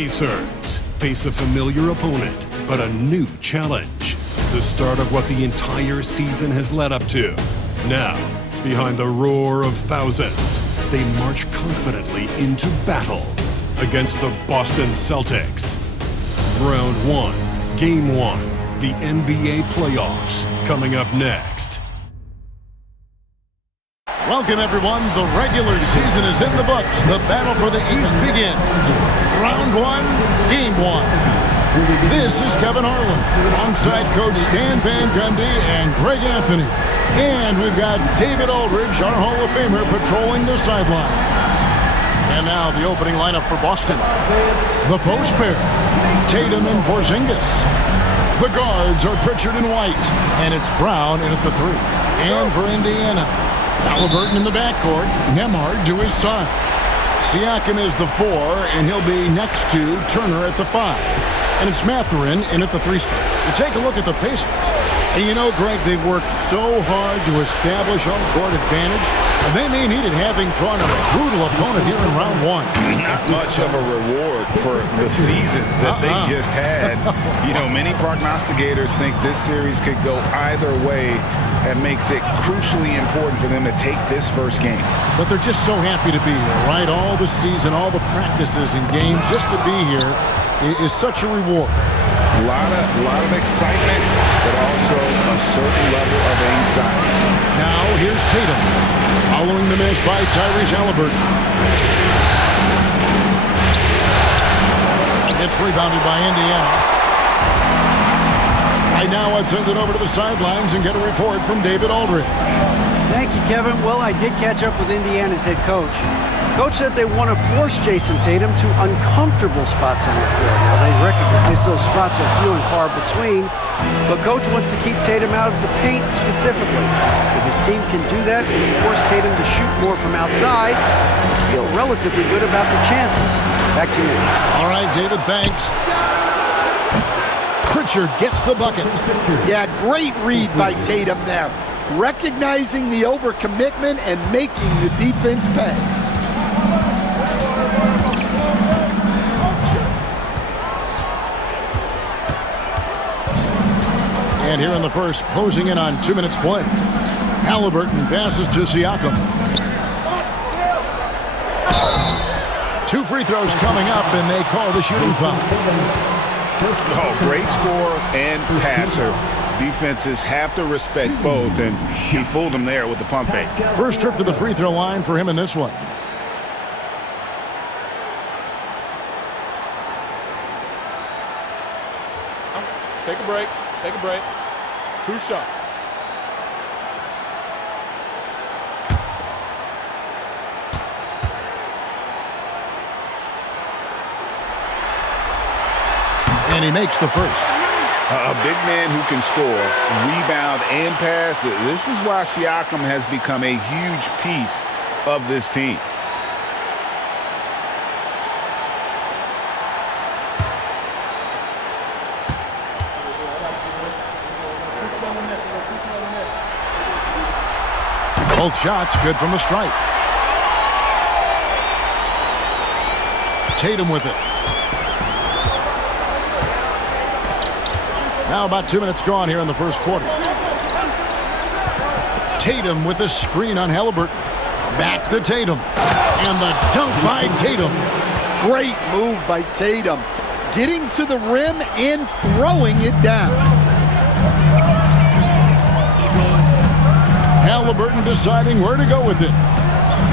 Pacers face a familiar opponent, but a new challenge. The start of what the entire season has led up to. Now, behind the roar of thousands, they march confidently into battle against the Boston Celtics. Round 1, Game 1, the NBA playoffs, coming up next. Welcome, everyone. The regular season is in the books. The battle for the East begins. Round 1, Game 1. This is Kevin Harlan, alongside Coach Stan Van Gundy and Greg Anthony. And we've got David Aldridge, our Hall of Famer, patrolling the sideline. And now the opening lineup for Boston. The post pair, Tatum and Porzingis. The guards are Pritchard and White, and it's Brown in at the 3. And for Indiana, Halliburton in the backcourt, Nembhard to his side. Siakam is the 4, and he'll be next to Turner at the 5. And it's Mathurin in at the 3 spot. You take a look at the Pacers. And you know, Greg, they've worked so hard to establish home-court advantage, and they may need it having drawn a brutal opponent here in round 1. Not much of a reward for the season that they just had. You know, many prognosticators think this series could go either way. That makes it crucially important for them to take this first game. But they're just so happy to be here, right? All the season, all the practices and games, just to be here is such a reward. A lot of excitement, but also a certain level of anxiety. Now here's Tatum, following the miss by Tyrese Halliburton. It's rebounded by Indiana. Right now, I'd send it over to the sidelines and get a report from David Aldridge. Thank you, Kevin. Well, I did catch up with Indiana's head coach. Coach said they want to force Jason Tatum to uncomfortable spots on the floor. Now, they recognize those spots are few and far between, but Coach wants to keep Tatum out of the paint specifically. If his team can do that and force Tatum to shoot more from outside, I feel relatively good about the chances. Back to you. All right, David, thanks. Pritchard gets the bucket. Yeah, great read by Tatum there. Recognizing the overcommitment and making the defense pay. And here in the first, closing in on 2 minutes play. Halliburton passes to Siakam. 2 free throws coming up, and they call the shooting foul. Oh, great scorer and passer. Defenses have to respect both, and he fooled them there with the pump fake. First trip to the free throw line for him in this one. Take a break. Take a break. 2 shots. And he makes the first. A big man who can score, rebound, and pass. This is why Siakam has become a huge piece of this team. Both shots good from the stripe. Tatum with it. Now about 2 minutes gone here in the first quarter. Tatum with a screen on Halliburton. Back to Tatum. And the dunk by Tatum. Great move by Tatum. Getting to the rim and throwing it down. Halliburton deciding where to go with it.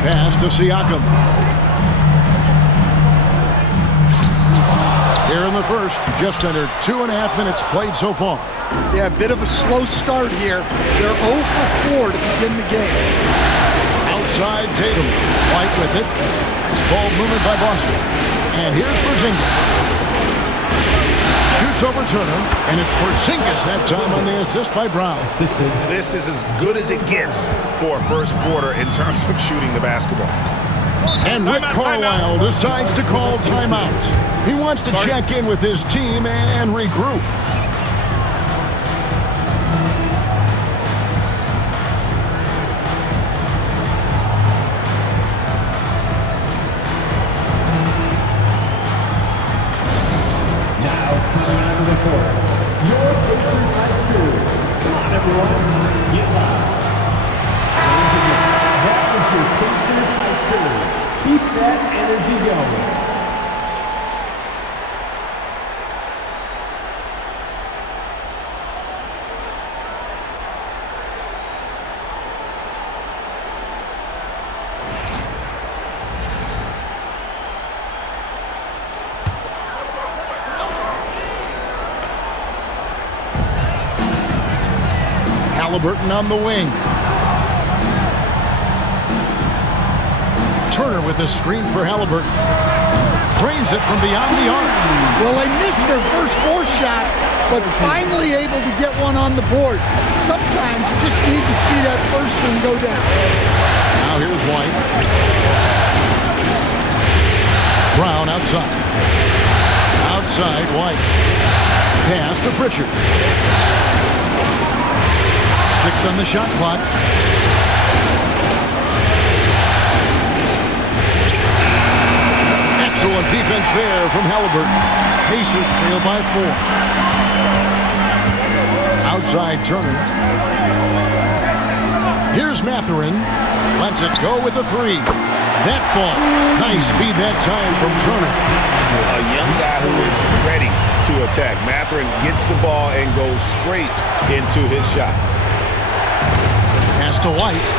Pass to Siakam. Here in the first, just under 2.5 minutes played so far. Yeah, a bit of a slow start here. They're 0 for 4 to begin the game. Outside Tatum. White with it. Nice ball movement by Boston. And here's Porzingis. Shoots over Turner, and it's Porzingis that time on the assist by Brown. This is as good as it gets for a first quarter in terms of shooting the basketball. And Rick Carlisle decides to call timeout. He wants to check in with his team and regroup. That is your Pacers artillery. Keep that energy going. Halliburton on the wing. Turner with a screen for Halliburton. Drains it from beyond the arc. Well, they missed their first 4 shots, but finally able to get one on the board. Sometimes you just need to see that first one go down. Now here's White. Brown outside. Outside, White. Pass to Pritchard. 6 on the shot clock. Excellent defense there from Halliburton. Pacers trail by 4. Outside Turner. Here's Mathurin. Lets it go with a 3. That ball. Nice speed that time from Turner. A young guy who is ready to attack. Mathurin gets the ball and goes straight into his shot. Pass to White.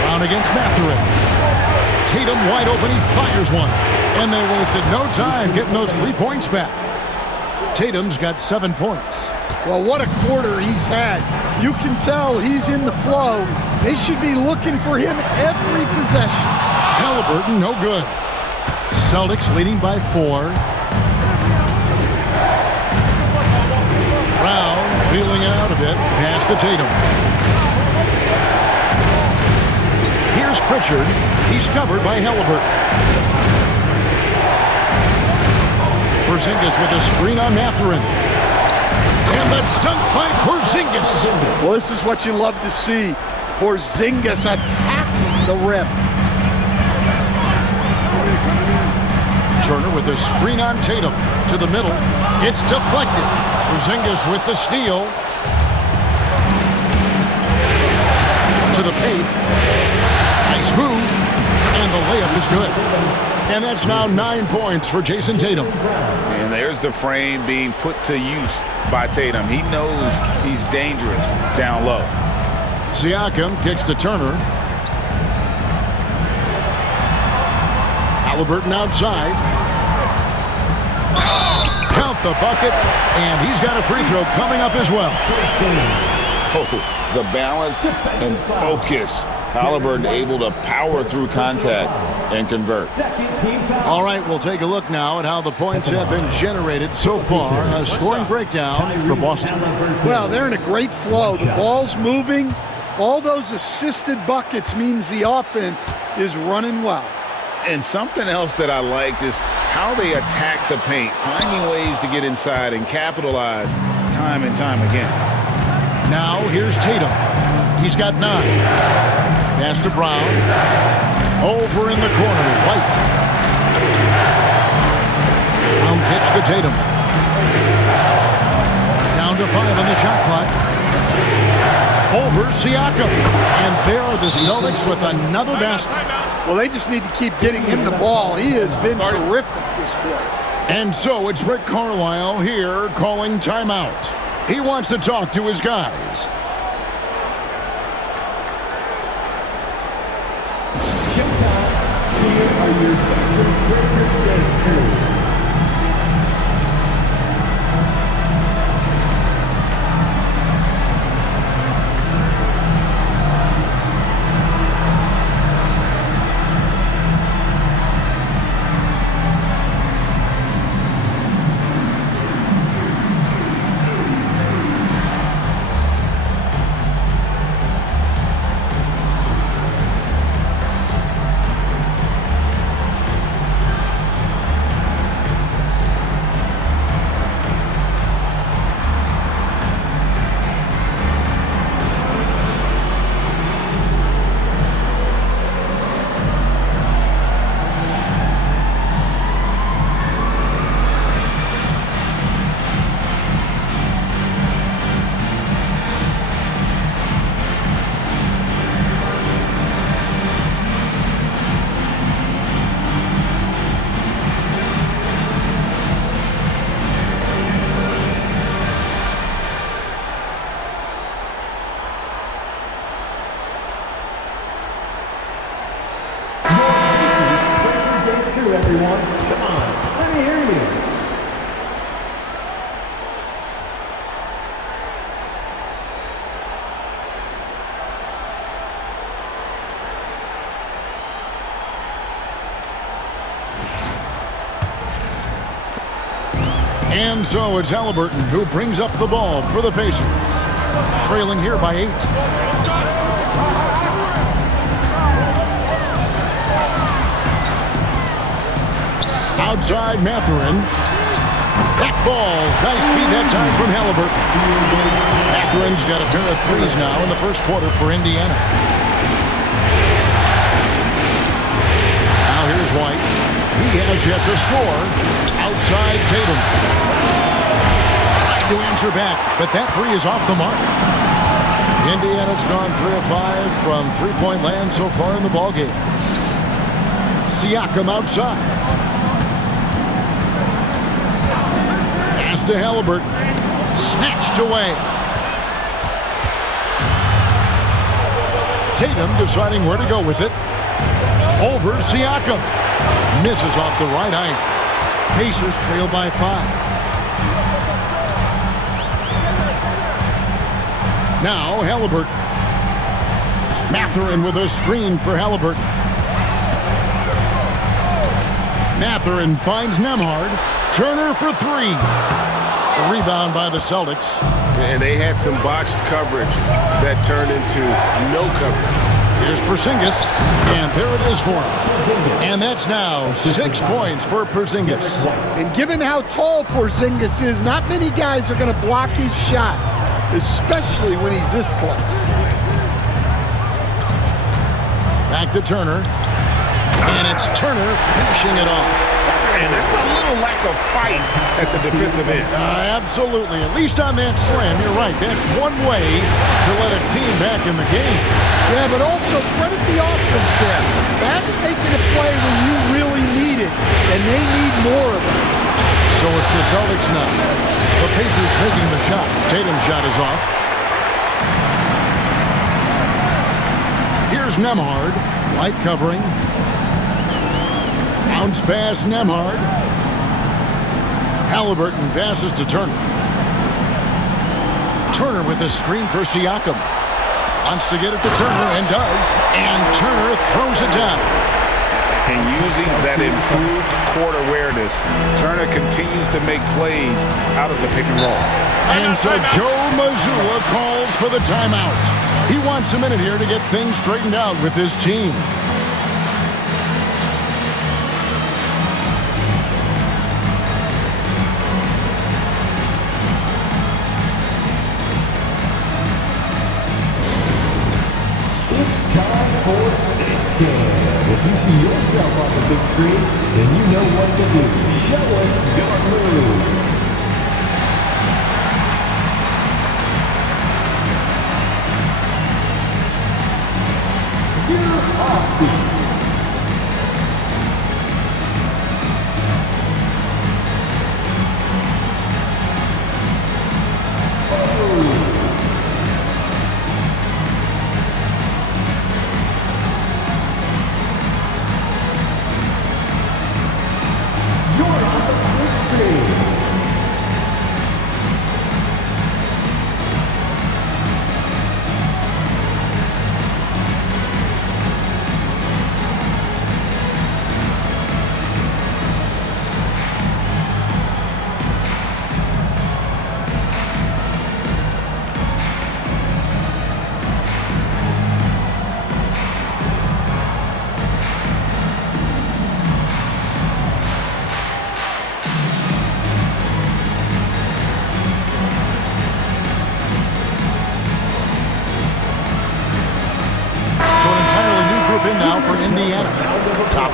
Brown against Mathurin. Tatum wide open. He fires one. And they wasted no time getting those 3 points back. Tatum's got 7 points. Well, what a quarter he's had. You can tell he's in the flow. They should be looking for him every possession. Halliburton, no good. Celtics leading by 4. Brown feeling it out a bit. Pass to Tatum. Here's Pritchard. He's covered by Halliburton. Porzingis with a screen on Mathurin. And the dunk by Porzingis. Well, this is what you love to see. Porzingis attacking the rim. Turner with a screen on Tatum. To the middle. It's deflected. Porzingis with the steal. To the paint. Nice move. And the layup is good. And that's now 9 points for Jason Tatum. And there's the frame being put to use by Tatum. He knows he's dangerous down low. Siakam kicks to Turner. Halliburton outside. Count the bucket, and he's got a free throw coming up as well. Oh, the balance and focus. Halliburton able to power through contact and convert. All right, we'll take a look now at how the points have been generated so far. A scoring breakdown for Boston. Well, they're in a great flow. The ball's moving. All those assisted buckets means the offense is running well. And something else that I liked is how they attack the paint, finding ways to get inside and capitalize time and time again. Now here's Tatum. He's got 9. Pass to Brown. Over in the corner, White. Brown kicks to Tatum. Down to 5 on the shot clock. Over Siakam. And there are the Celtics with another basket. Well, they just need to keep getting him the ball. He has been terrific this quarter. And so it's Rick Carlisle here calling timeout. He wants to talk to his guys. Here are your Pacers dance crew. everyone. Come on, let me hear you. And so it's Halliburton who brings up the ball for the Pacers. Trailing here by 8. Outside Mathurin. That falls. Nice feed that time from Halliburton. Mathurin's got a pair of threes now in the first quarter for Indiana. Now here's White. He has yet to score. Outside Tatum. Tried to answer back, but that three is off the mark. Indiana's gone 3 of 5 from three-point land so far in the ballgame. Siakam outside. Pass to Halliburton. Snatched away. Tatum deciding where to go with it. Over Siakam. Misses off the right eye. Pacers trail by 5. Now Halliburton. Mathurin with a screen for Halliburton. Mathurin finds Nembhard. Turner for 3. A rebound by the Celtics. And they had some botched coverage that turned into no coverage. Here's Porzingis, and there it is for him. And that's now 6 points for Porzingis. And given how tall Porzingis is, not many guys are going to block his shot, especially when he's this close. Back to Turner. And it's Turner finishing it off. And that's a little lack of fight at the defensive end. Absolutely. At least on that slam, you're right. That's one way to let a team back in the game. Yeah, but also credit the offense there. That's making a play when you really need it, and they need more of it. So it's the Celtics now. The Pacers making the shot. Tatum's shot is off. Here's Nembhard. Light covering. Bounce pass Nembhard. Halliburton passes to Turner. Turner with the screen for Siakam. Wants to get it to Turner and does. And Turner throws it down. And using that improved court awareness, Turner continues to make plays out of the pick and roll. And so Joe Mazzulla calls for the timeout. He wants a minute here to get things straightened out with his team. If you see yourself on the big screen, then you know what to do. Show us your moves. You're offbeat.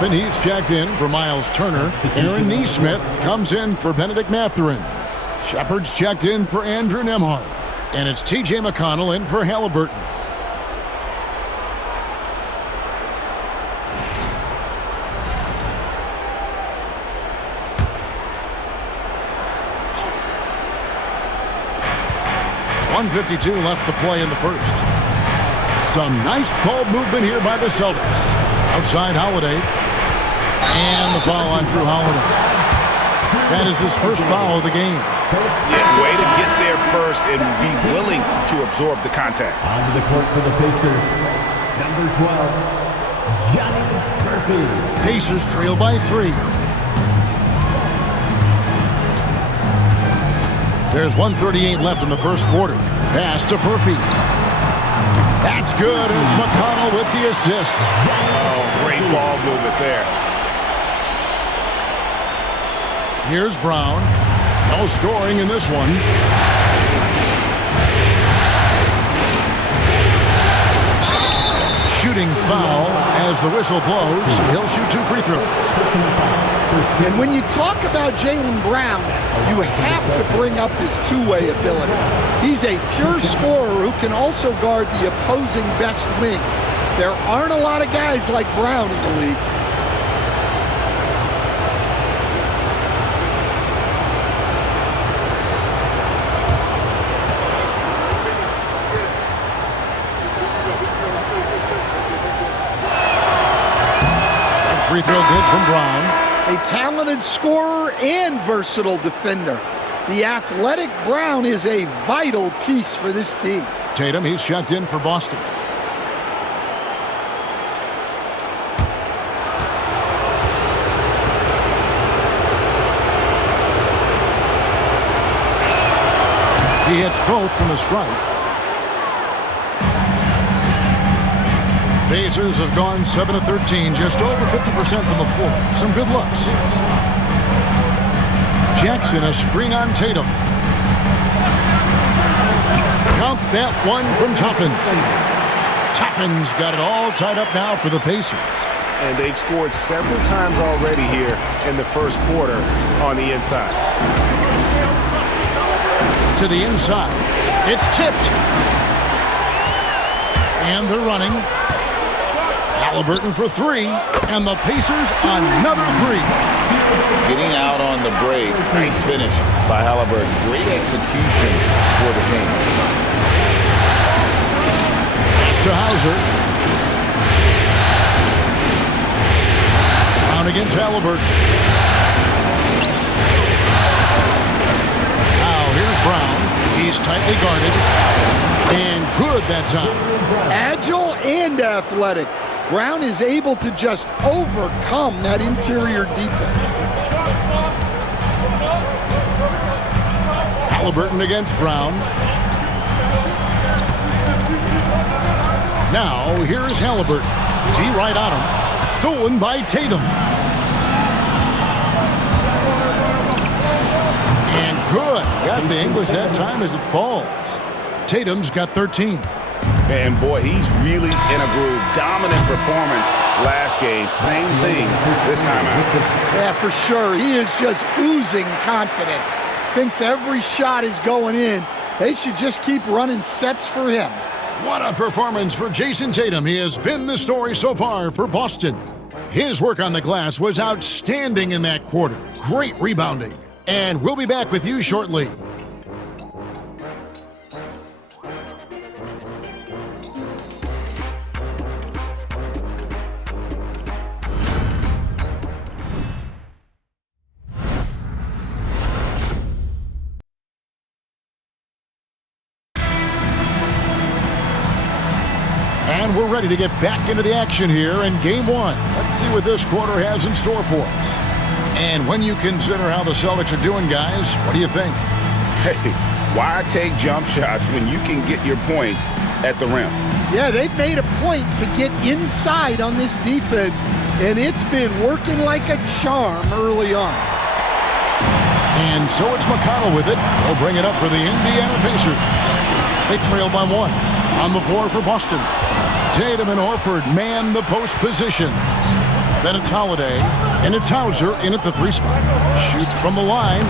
And he's checked in for Miles Turner. Aaron Nesmith comes in for Benedict Mathurin. Shepard's checked in for Andrew Nembhard. And it's T.J. McConnell in for Halliburton. .152 left to play in the first. Some nice ball movement here by the Celtics. Outside Holiday. And the a foul on Drew Holiday. That is his first foul of the game. Yeah, way to get there first and be willing to absorb the contact. Onto the court for the Pacers. Number 12, Johnny Murphy. Pacers trail by 3. There's 1:38 left in the first quarter. Pass to Murphy. That's good. It's McConnell with the assist. Oh, great ball movement there. Here's Brown. No scoring in this one. Shooting foul as the whistle blows. He'll shoot 2 free throws. And when you talk about Jaylen Brown, you have to bring up his two-way ability. He's a pure scorer who can also guard the opposing best wing. There aren't a lot of guys like Brown in the league. Free throw good from Brown. A talented scorer and versatile defender. The athletic Brown is a vital piece for this team. Tatum, he's checked in for Boston. He hits both from the stripe. Pacers have gone 7 of 13, just over 50% from the floor. Some good looks. Jackson, a screen on Tatum. Count that one from Toppin. Toppin's got it all tied up now for the Pacers. And they've scored several times already here in the first quarter on the inside. To the inside. It's tipped. And they're running. Halliburton for 3, and the Pacers another 3. Getting out on the break. Nice finish by Halliburton. Great execution for the team. Pass to Hauser. Brown against Halliburton. Now here's Brown. He's tightly guarded. And good that time. Agile and athletic. Brown is able to just overcome that interior defense. Halliburton against Brown. Now, here is Halliburton. T right on him. Stolen by Tatum. And good. Got the English that time as it falls. Tatum's got 13. And boy, he's really in a groove. Dominant performance last game. Same thing this time out. Yeah, for sure. He is just oozing confidence. Thinks every shot is going in. They should just keep running sets for him. What a performance for Jason Tatum. He has been the story so far for Boston. His work on the glass was outstanding in that quarter. Great rebounding. And we'll be back with you shortly. And we're ready to get back into the action here in Game 1. Let's see what this quarter has in store for us. And when you consider how the Celtics are doing, guys, what do you think? Hey, why take jump shots when you can get your points at the rim? Yeah, they've made a point to get inside on this defense, and it's been working like a charm early on. And so it's McConnell with it. He'll bring it up for the Indiana Pacers. They trail by 1. On the floor for Boston. Tatum and Horford man the post positions. Then it's Holiday, and it's Hauser in at the 3 spot. Shoots from the line.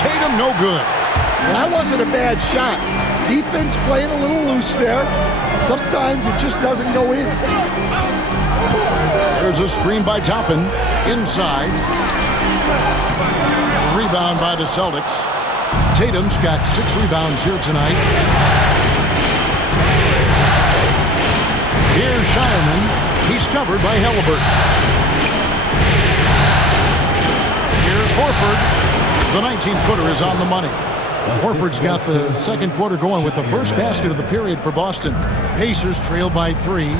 Tatum no good. Well, that wasn't a bad shot. Defense playing a little loose there. Sometimes it just doesn't go in. There's a screen by Toppin. Inside. Rebound by the Celtics. Tatum's got 6 rebounds here tonight. Here's Shireman. He's covered by Halliburton. Horford. The 19-footer is on the money. Horford's got the second quarter going with the first basket of the period for Boston. Pacers trail by 3.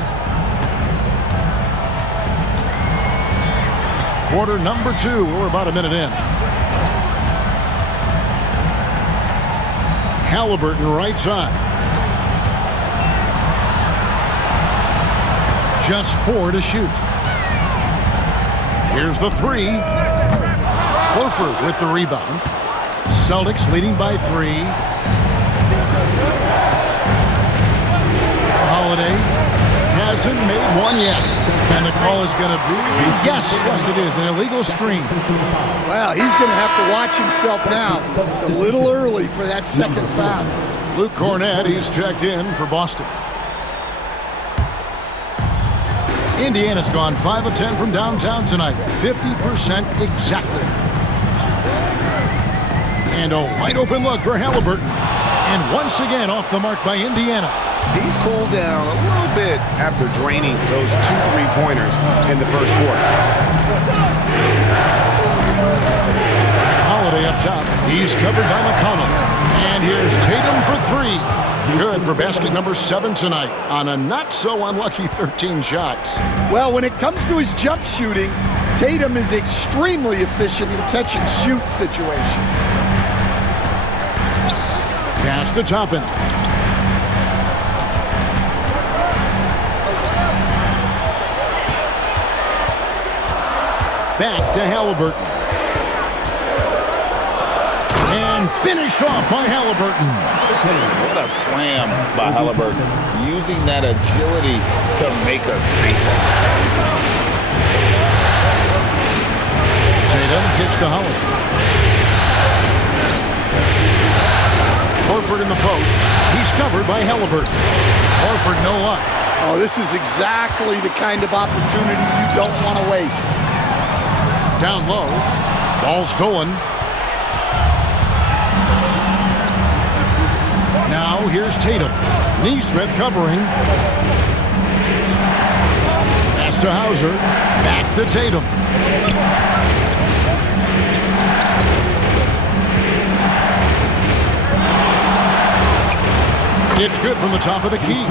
Quarter number 2. We're about a minute in. Halliburton right side. Just 4 to shoot. Here's the 3. Horford with the rebound. Celtics leading by 3. Holiday hasn't made one yet. And the call is going to be, yes, it is, an illegal screen. Well, he's going to have to watch himself now. It's a little early for that second foul. Luke Cornett, he's checked in for Boston. Indiana's gone 5 of 10 from downtown tonight. 50% exactly. And a wide open look for Halliburton. And once again off the mark by Indiana. He's cooled down a little bit after draining those 2 3-pointers in the first quarter. Holiday up top. He's covered by McConnell. And here's Tatum for 3. Good for basket number 7 tonight on a not-so-unlucky 13 shots. Well, when it comes to his jump shooting, Tatum is extremely efficient in catch-and-shoot situations. Pass to Toppin. Back to Halliburton. And finished off by Halliburton. What a slam by Halliburton. Using that agility to make a statement. Tatum kicks to Holiday. Horford in the post. He's covered by Halliburton. Horford no luck. Oh, this is exactly the kind of opportunity you don't want to waste. Down low. Ball stolen. Now here's Tatum. Neesmith covering. Pass to Hauser. Back to Tatum. It's good from the top of the key.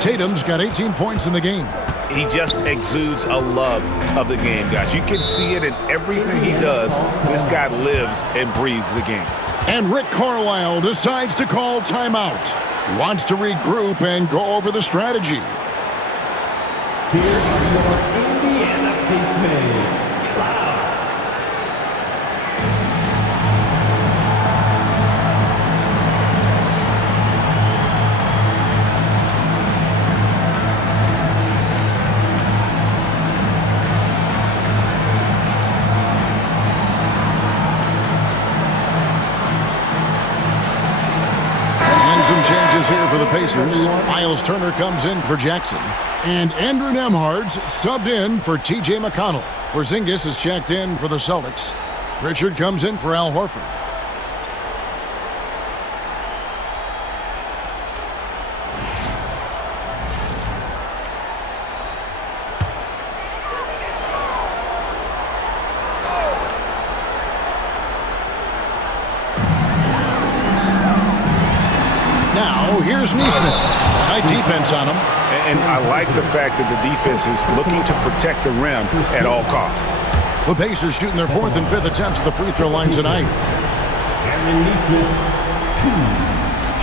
Tatum's got 18 points in the game. He just exudes a love of the game, guys. You can see it in everything he does. This guy lives and breathes the game. And Rick Carlisle decides to call timeout. He wants to regroup and go over the strategy. Here are your Indiana Pacers. Some changes here for the Pacers. Miles Turner comes in for Jackson. And Andrew Nembhard's subbed in for T.J. McConnell. Porzingis is checked in for the Celtics. Pritchard comes in for Al Horford. Now, here's Neesmith. Tight defense on him. And I like the fact that the defense is looking to protect the rim at all costs. The Pacers shooting their 4th and 5th attempts at the free throw line tonight. Aaron Neesmith, 2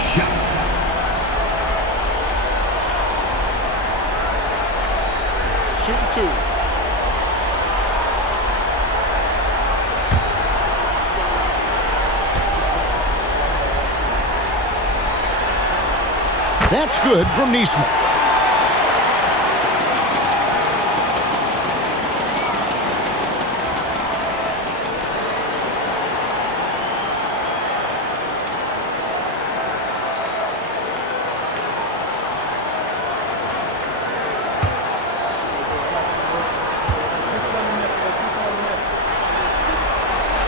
shots. Shooting 2. That's good from Neesmith.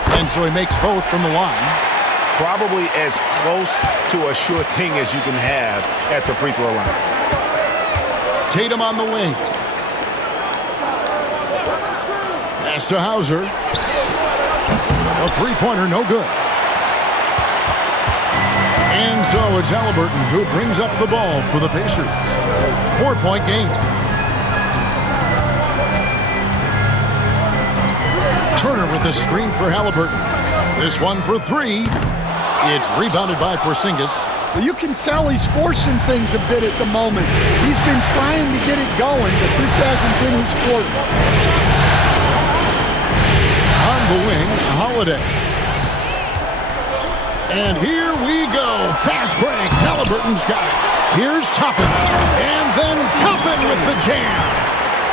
And so he makes both from the line. Probably as close to a sure thing as you can have at the free throw line. Tatum on the wing. Pass to Hauser. A three-pointer, no good. And so it's Halliburton who brings up the ball for the Pacers. 4-point game. Turner with the screen for Halliburton. This one for three. It's rebounded by Porzingis. Well, you can tell he's forcing things a bit at the moment. He's been trying to get it going, but this hasn't been his quarter. On the wing, Holiday. And here we go. Fast break. Halliburton's got it. Here's Toppin. And then Toppin with the jam.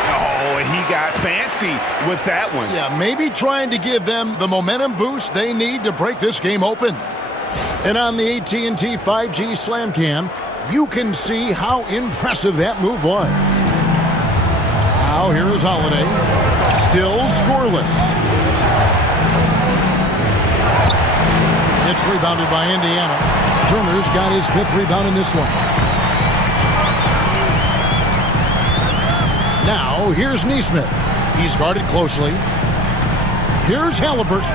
Oh, he got fancy with that one. Yeah, maybe trying to give them the momentum boost they need to break this game open. And on the AT&T 5G Slam Cam, you can see how impressive that move was. Now here is Holiday. Still scoreless. It's rebounded by Indiana. Turner's got his fifth rebound in this one. Now, here's Nesmith. He's guarded closely. Here's Halliburton.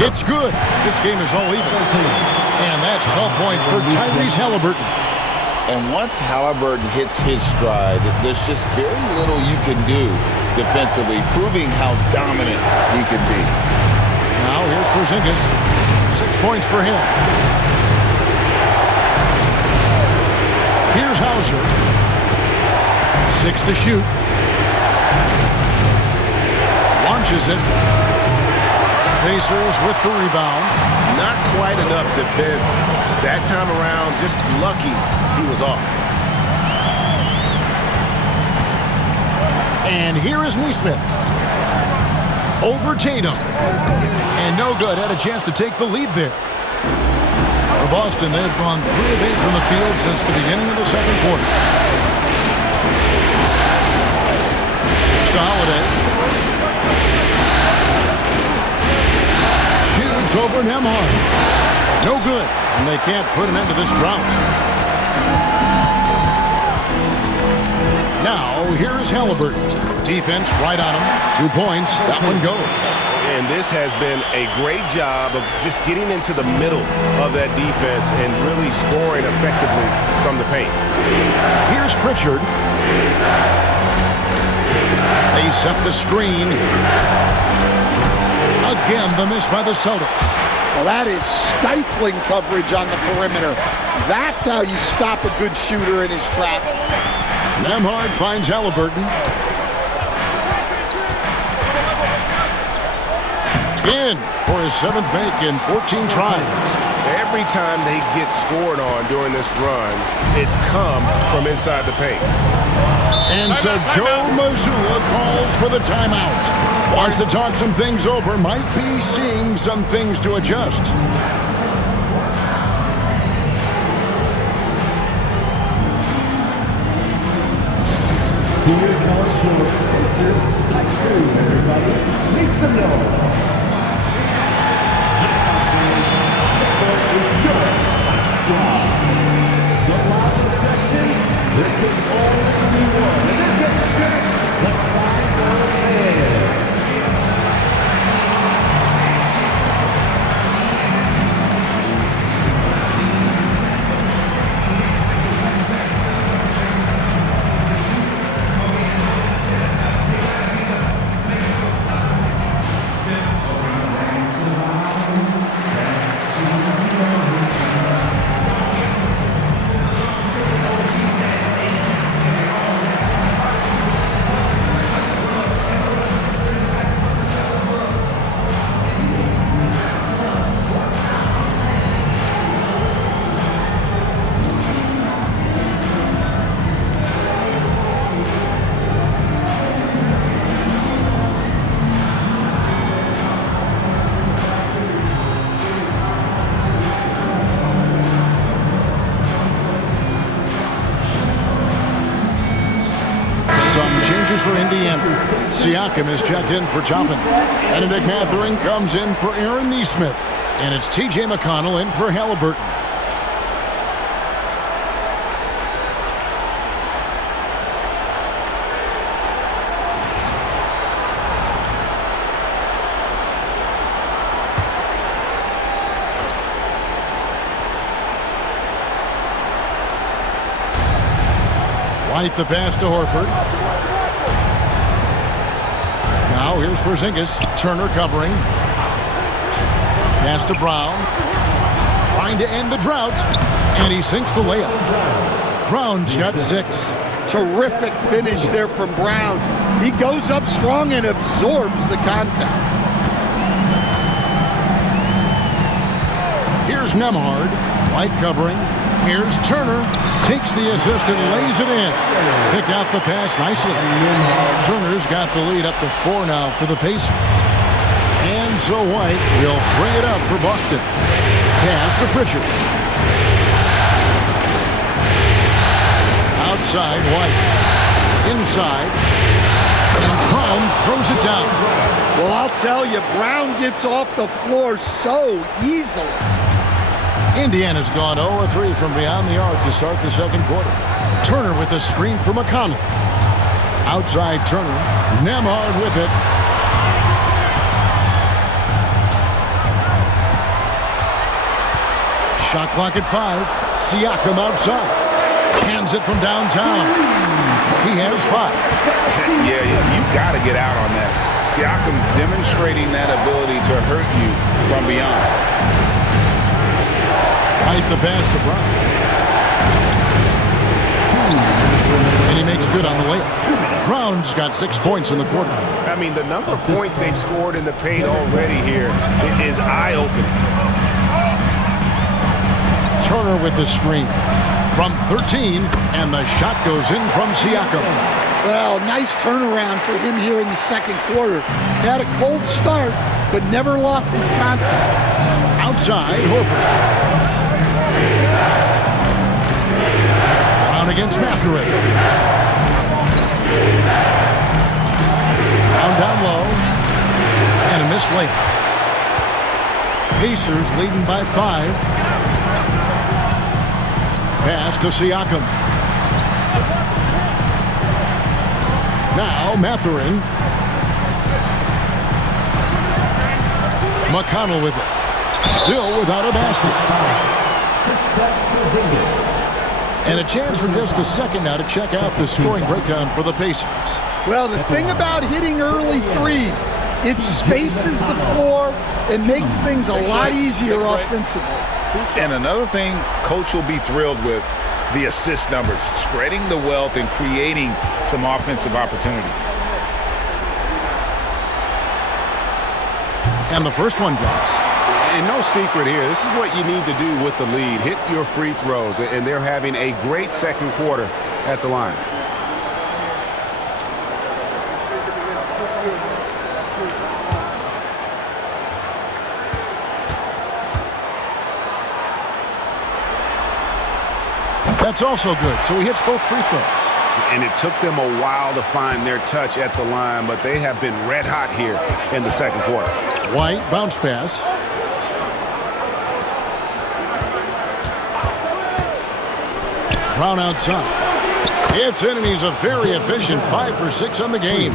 It's good. This game is all even. And that's 12 points for Tyrese Halliburton. And once Halliburton hits his stride, there's just very little you can do defensively, proving how dominant he can be. Now, here's Porzingis. 6 points for him. Here's Hauser. 6 to shoot. Launches it. Pacers with the rebound. Not quite enough defense. That time around, just lucky he was off. And here is Nesmith. Over Tatum. And no good. Had a chance to take the lead there. For Boston, they've gone 3 of 8 from the field since the beginning of the second quarter. It's to Holiday. Shoots over Nembhard. No good. And they can't put an end to this drought. Now, here is Halliburton. Defense right on him. 2 points. That one goes. And this has been a great job of just getting into the middle of that defense and really scoring effectively from the paint. Here's Pritchard. They set the screen. Again, the miss by the Celtics. Well, that is stifling coverage on the perimeter. That's how you stop a good shooter in his tracks. Nembhard finds Halliburton. In for his 7th make in 14 tries. Every time they get scored on during this run, it's come from inside the paint. And so Joe Mazzulla calls for the timeout. Wants to talk some things over. Might be seeing some things to adjust. Here comes your Pacers. High school, everybody. Make some noise. It's your squad. The last section, there can only be one. And then get set. The final hand. For Indiana. Siakam is checked in for Toppin. Benedict Mathurin comes in for Aaron Nesmith. And it's T.J. McConnell in for Halliburton. Right the pass to Horford. Now here's Porzingis. Turner covering. Pass to Brown. Trying to end the drought. And he sinks the layup. Brown's got 6. Terrific finish there from Brown. He goes up strong and absorbs the contact. Here's Nembhard. White covering. Here's Turner. Takes the assist and lays it in. Picked out the pass nicely. Turner's got the lead up to 4 now for the Pacers. And so White will bring it up for Boston. Pass to Pritchard. Outside, White. Inside. And Brown throws it down. Well, I'll tell you, Brown gets off the floor so easily. Indiana's gone 0-3 from beyond the arc to start the second quarter. Turner with a screen for McConnell. Outside Turner. Nembhard with it. Shot clock at 5. Siakam outside. Hands it from downtown. He has 5. Yeah, you got to get out on that. Siakam demonstrating that ability to hurt you from beyond. Right the pass to Brown. And he makes good on the layup. Brown's got 6 points in the quarter. I mean, the number of points they've scored in the paint already here is eye-opening. Turner with the screen from 13, and the shot goes in from Siakam. Well, nice turnaround for him here in the second quarter. Had a cold start, but never lost his confidence. Outside, Horford. Brown against Mathurin. Brown down low. And a missed layup. Pacers leading by 5. Pass to Siakam. Now Mathurin. McConnell with it. Still without a basket. And a chance for just a second now to check out the scoring breakdown for the Pacers. Well, the thing about hitting early threes, it spaces the floor and makes things a lot easier offensively. And another thing Coach will be thrilled with, the assist numbers, spreading the wealth and creating some offensive opportunities. And the first one drops. And no secret here. This is what you need to do with the lead. Hit your free throws. And they're having a great second quarter at the line. That's also good. So he hits both free throws. And it took them a while to find their touch at the line, but they have been red hot here in the second quarter. White, bounce pass. Brown outside. It's in, and he's a very efficient 5 for 6 on the game.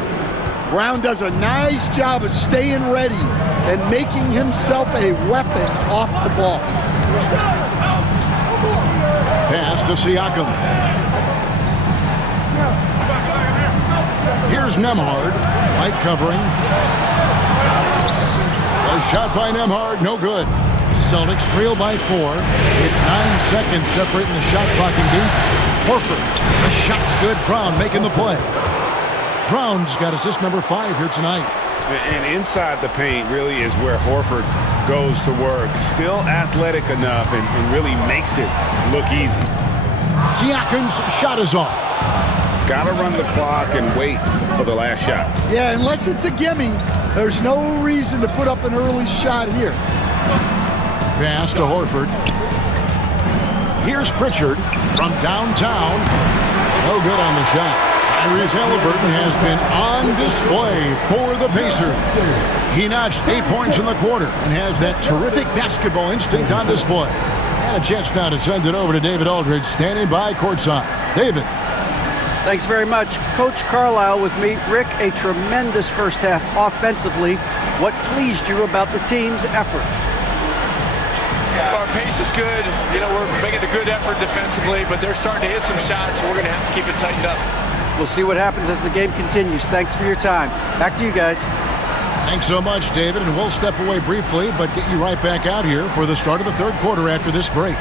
Brown does a nice job of staying ready and making himself a weapon off the ball. Pass to Siakam. Here's Nembhard. White covering. A shot by Nembhard, no good. Celtics trail by 4. It's 9 seconds separating the shot clock and game. Horford. The shot's good. Brown making the play. Brown's got assist number 5 here tonight. And inside the paint really is where Horford goes to work. Still athletic enough and really makes it look easy. Siakam's shot is off. Got to run the clock and wait for the last shot. Yeah, unless it's a gimme, there's no reason to put up an early shot here. Pass to Horford. Here's Pritchard from downtown. No good on the shot. Tyrese Halliburton has been on display for the Pacers. He notched 8 points in the quarter and has that terrific basketball instinct on display. And a chance now to send it over to David Aldridge, standing by courtside. David. Thanks very much. Coach Carlisle with me. Rick, a tremendous first half offensively. What pleased you about the team's effort? Our pace is good. You know, we're making a good effort defensively, but they're starting to hit some shots, so we're going to have to keep it tightened up. We'll see what happens as the game continues. Thanks for your time. Back to you guys. Thanks so much, David, and we'll step away briefly, but get you right back out here for the start of the third quarter after this break.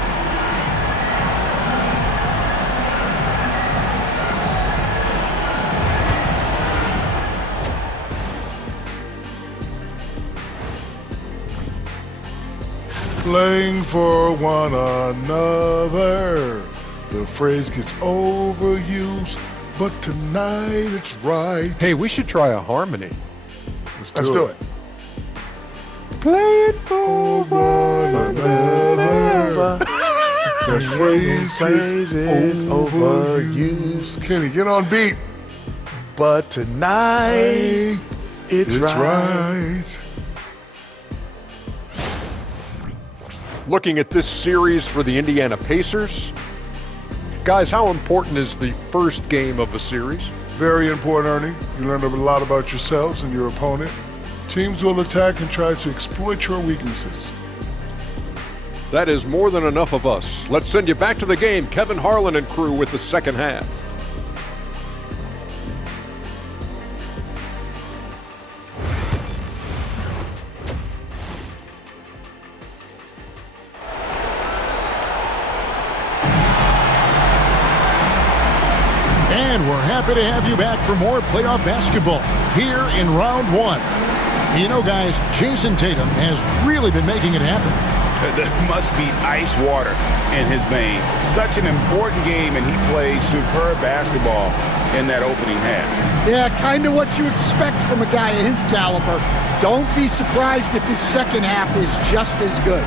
Playing for one another. The phrase gets overused, but tonight it's right. Hey, we should try a harmony. Let's do it. Playing for one another. That phrase gets overused. Kenny, get on beat. But tonight it's right. Looking at this series for the Indiana Pacers, guys, how important is the first game of the series? Very important, Ernie. You learn a lot about yourselves and your opponent. Teams will attack and try to exploit your weaknesses. That is more than enough of us. Let's send you back to the game. Kevin Harlan and crew with the second half. And we're happy to have you back for more playoff basketball here in round one. You know, guys, Jason Tatum has really been making it happen. There must be ice water in his veins. Such an important game, and he plays superb basketball in that opening half. Yeah, kind of what you expect from a guy of his caliber. Don't be surprised if his second half is just as good.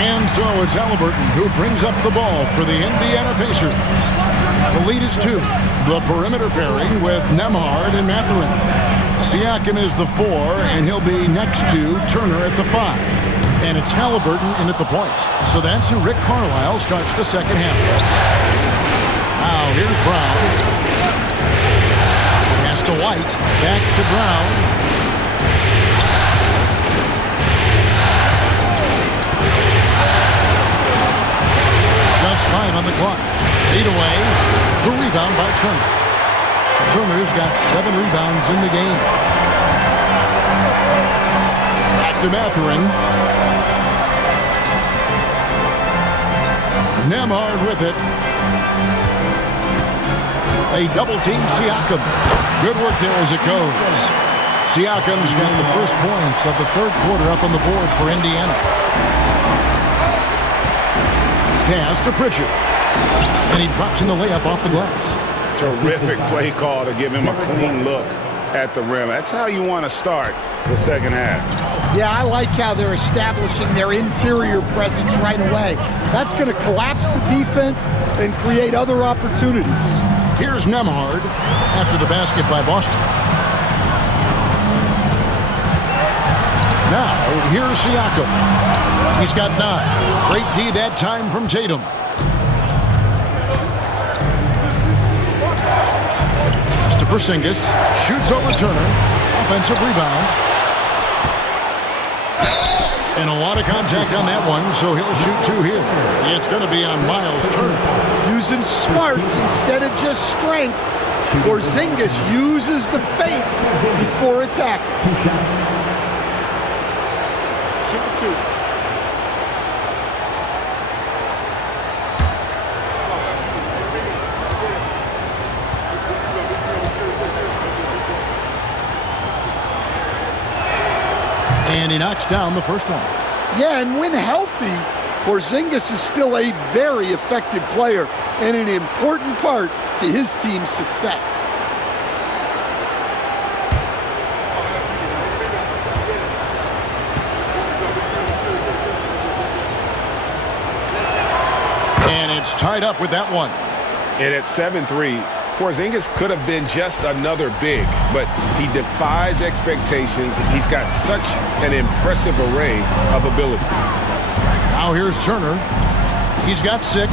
And so it's Halliburton who brings up the ball for the Indiana Pacers. The lead is 2. The perimeter pairing with Nembhard and Mathurin. Siakam is the 4, and he'll be next to Turner at the 5. And it's Halliburton in at the point. So that's who Rick Carlisle starts the second half. Now here's Brown. Pass to White. Back to Brown. Just 5 on the clock. 8 away. The rebound by Turner. Turner's got 7 rebounds in the game. Back to Mathurin. Nembhard with it. They double-team Siakam. Good work there as it goes. Siakam's got the first points of the third quarter up on the board for Indiana. Pass to Pritchard. And he drops in the layup off the glass. Terrific play call to give him a clean look at the rim. That's how you want to start the second half. Yeah, I like how they're establishing their interior presence right away. That's going to collapse the defense and create other opportunities. Here's Nembhard after the basket by Boston. Now, here's Siakam. He's got 9. Great D that time from Tatum. Pass to Porzingis. Shoots over Turner. Offensive rebound. And a lot of contact on that one, so he'll shoot 2 here. It's going to be on Miles Turner. Using smarts instead of just strength. Porzingis uses the faith before attacking. 2 shots. Shoot 2. And he knocks down the first one. Yeah, and when healthy, Porzingis is still a very effective player and an important part to his team's success. And it's tied up with that one. And at 7-3, Porzingis could have been just another big, but he defies expectations. He's got such an impressive array of abilities. Now here's Turner. He's got 6.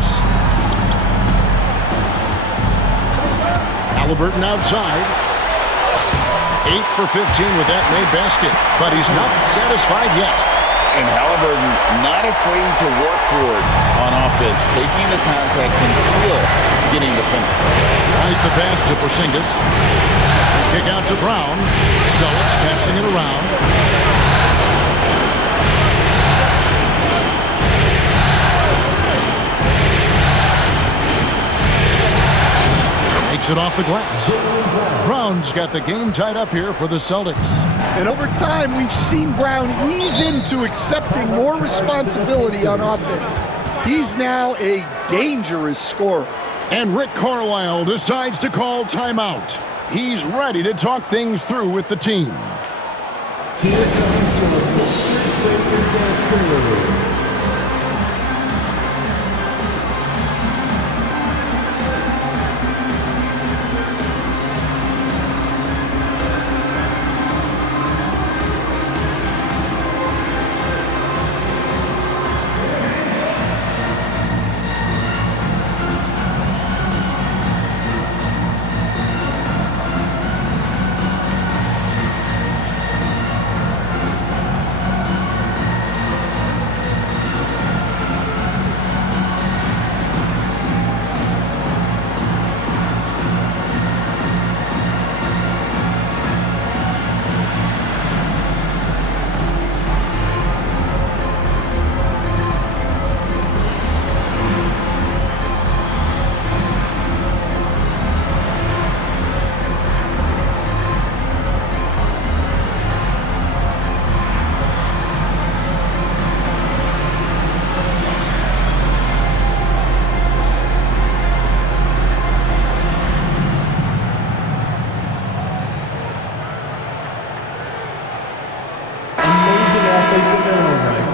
Halliburton outside. 8 for 15 with that made basket, but he's not satisfied yet. And Halliburton not afraid to work for it on offense, taking the contact and still getting the finish. Right, the pass to Porzingis. The kick out to Brown. Celtics passing it around. Takes it off the glass. Brown's got the game tied up here for the Celtics. And over time, we've seen Brown ease into accepting more responsibility on offense. He's now a dangerous scorer. And Rick Carlisle decides to call timeout. He's ready to talk things through with the team. Here comes the Boston Celtics.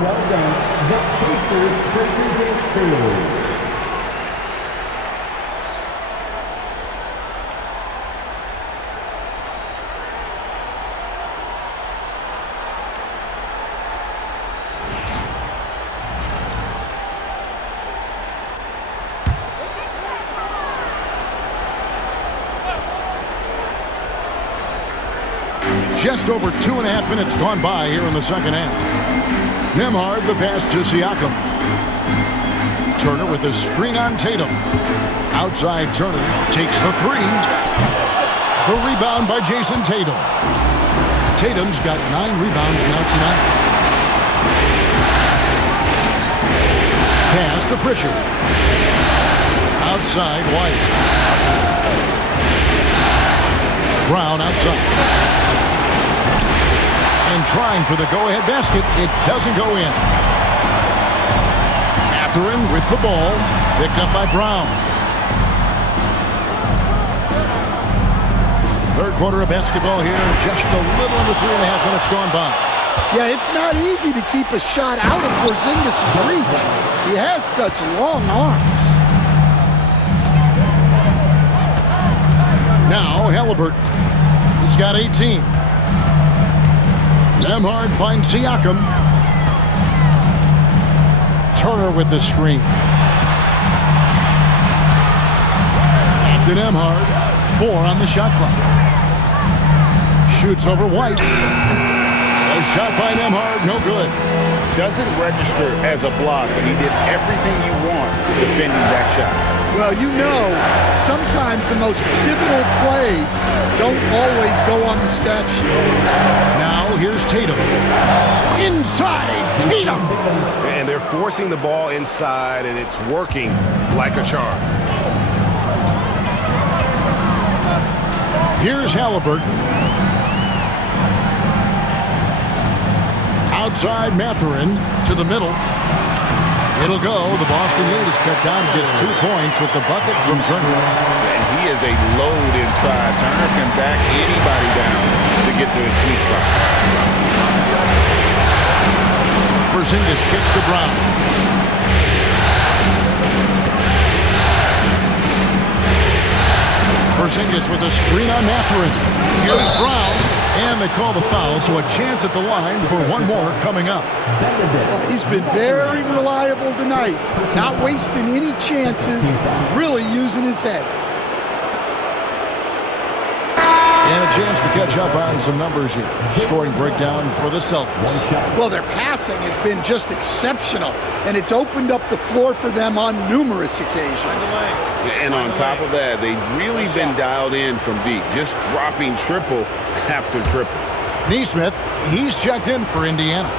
Well done. The Pacers represent Taylor. Just over 2.5 minutes gone by here in the second half. Nembhard the pass to Siakam. Turner with a screen on Tatum. Outside Turner takes the three. The rebound by Jason Tatum. Tatum's got 9 rebounds now tonight. Pass to Pritchard. Outside White. Brown outside. And trying for the go-ahead basket, it doesn't go in. Mathurin with the ball, picked up by Brown. Third quarter of basketball here, just a little under 3.5 minutes gone by. Yeah, it's not easy to keep a shot out of Porzingis' reach. He has such long arms. Now Halliburton. He's got 18. Nembhard finds Siakam. Turner with the screen. Back to Nembhard. 4 on the shot clock. Shoots over White. A shot by Nembhard, no good. Doesn't register as a block, but he did everything you want defending that shot. Well, you know, sometimes the most pivotal plays don't always go on the stat sheet. Now here's Tatum. Inside Tatum. And they're forcing the ball inside, and it's working like a charm. Here's Halliburton. Outside Mathurin to the middle. It'll go. The Boston lead is cut down to just 2 points with the bucket from Turner. And he is a load inside. Turner can back anybody down to get to his sweet spot. Porzingis kicks to Brown. Porzingis with a screen on Mathurin. Here's Brown. And they call the foul, so a chance at the line for one more coming up. Well, he's been very reliable tonight. Not wasting any chances, really using his head. And a chance to catch up on some numbers here. Scoring breakdown for the Celtics. Well, their passing has been just exceptional, and it's opened up the floor for them on numerous occasions. And on top of that, they've really been dialed in from deep, just dropping triple after triple. Neesmith, he's checked in for Indiana.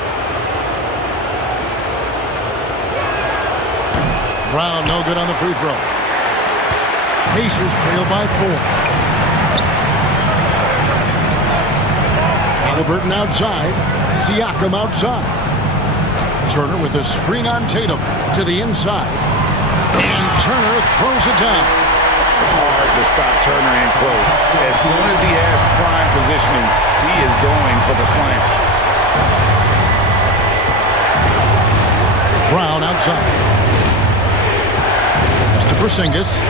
Brown, no good on the free throw. Pacers trail by 4. Halliburton outside. Siakam outside. Turner with a screen on Tatum to the inside. And Turner throws it down. Hard to stop Turner in close. As soon as he has prime positioning, he is going for the slam. Brown outside. Pass to Porzingis.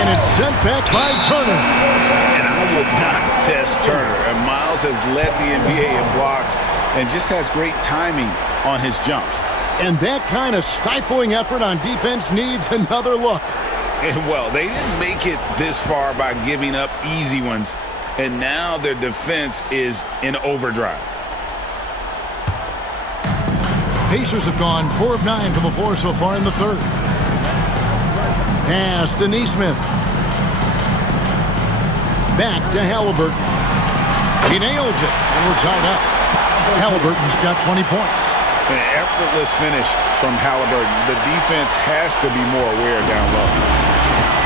And it's sent back by Turner. And I would not test Turner. And Miles has led the NBA in blocks and just has great timing on his jumps. And that kind of stifling effort on defense needs another look. And well, they didn't make it this far by giving up easy ones. And now their defense is in overdrive. Pacers have gone 4 of 9 from the floor so far in the third. Pass to Neesmith. Back to Halliburton. He nails it, and we're tied up. Halliburton's got 20 points. An effortless finish from Halliburton. The defense has to be more aware down low.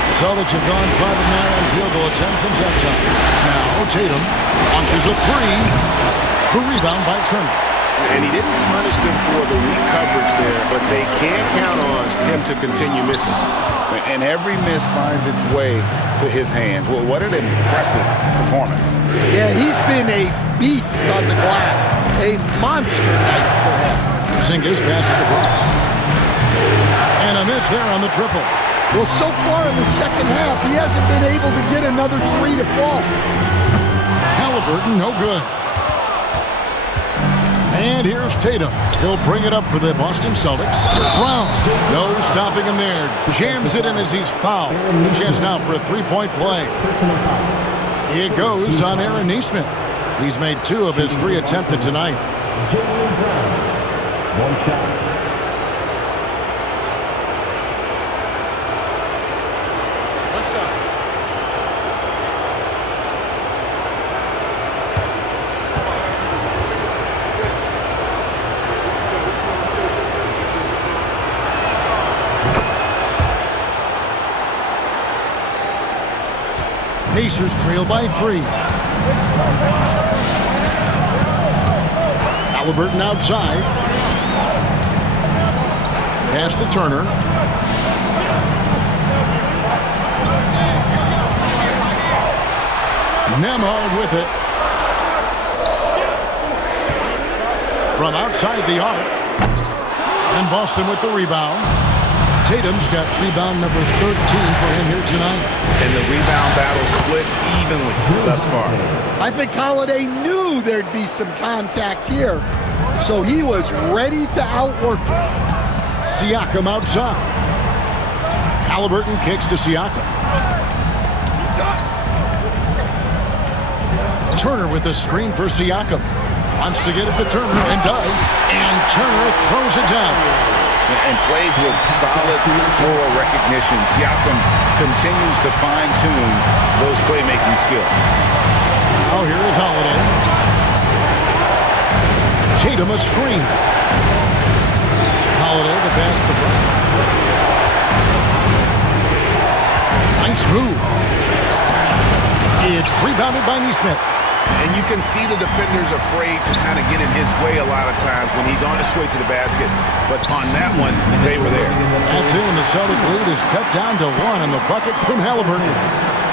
The Celtics have gone 5 of 9 on field goal attempts since halftime. Now Tatum launches a 3. The rebound by Turner. And he didn't punish them for the weak coverage there, but they can't count on him to continue missing. And every miss finds its way to his hands. Well, what an impressive performance. Yeah, he's been a beast on the glass. A monster night for him. Porzingis passes the ball. And a miss there on the triple. Well, so far in the second half, he hasn't been able to get another 3 to fall. Halliburton, no good. And here's Tatum. He'll bring it up for the Boston Celtics. Brown, no stopping him there. Jams it in as he's fouled. A chance now for a 3-point play. It goes on Aaron Neesmith. He's made 2 of his 3 attempted tonight. One shot. Pacers trail by 3. Halliburton outside. Pass to Turner. Nemhard with it. From outside the arc. And Boston with the rebound. Tatum's got rebound number 13 for him here tonight. And the rebound battle split evenly thus far. I think Holiday knew there'd be some contact here, so he was ready to outwork it. Siakam outside. Halliburton kicks to Siakam. Turner with the screen for Siakam. Wants to get it to Turner and does. And Turner throws it down. And plays with solid floor recognition. Siakam continues to fine-tune those playmaking skills. Now here is Holiday. Tatum a screen. Holiday the pass to Brown. Nice move. It's rebounded by Neesmith. And you can see the defenders afraid to kind of get in his way a lot of times when he's on his way to the basket. But on that one, they were there. That's it, and the Celtic lead is cut down to 1 on the bucket from Halliburton.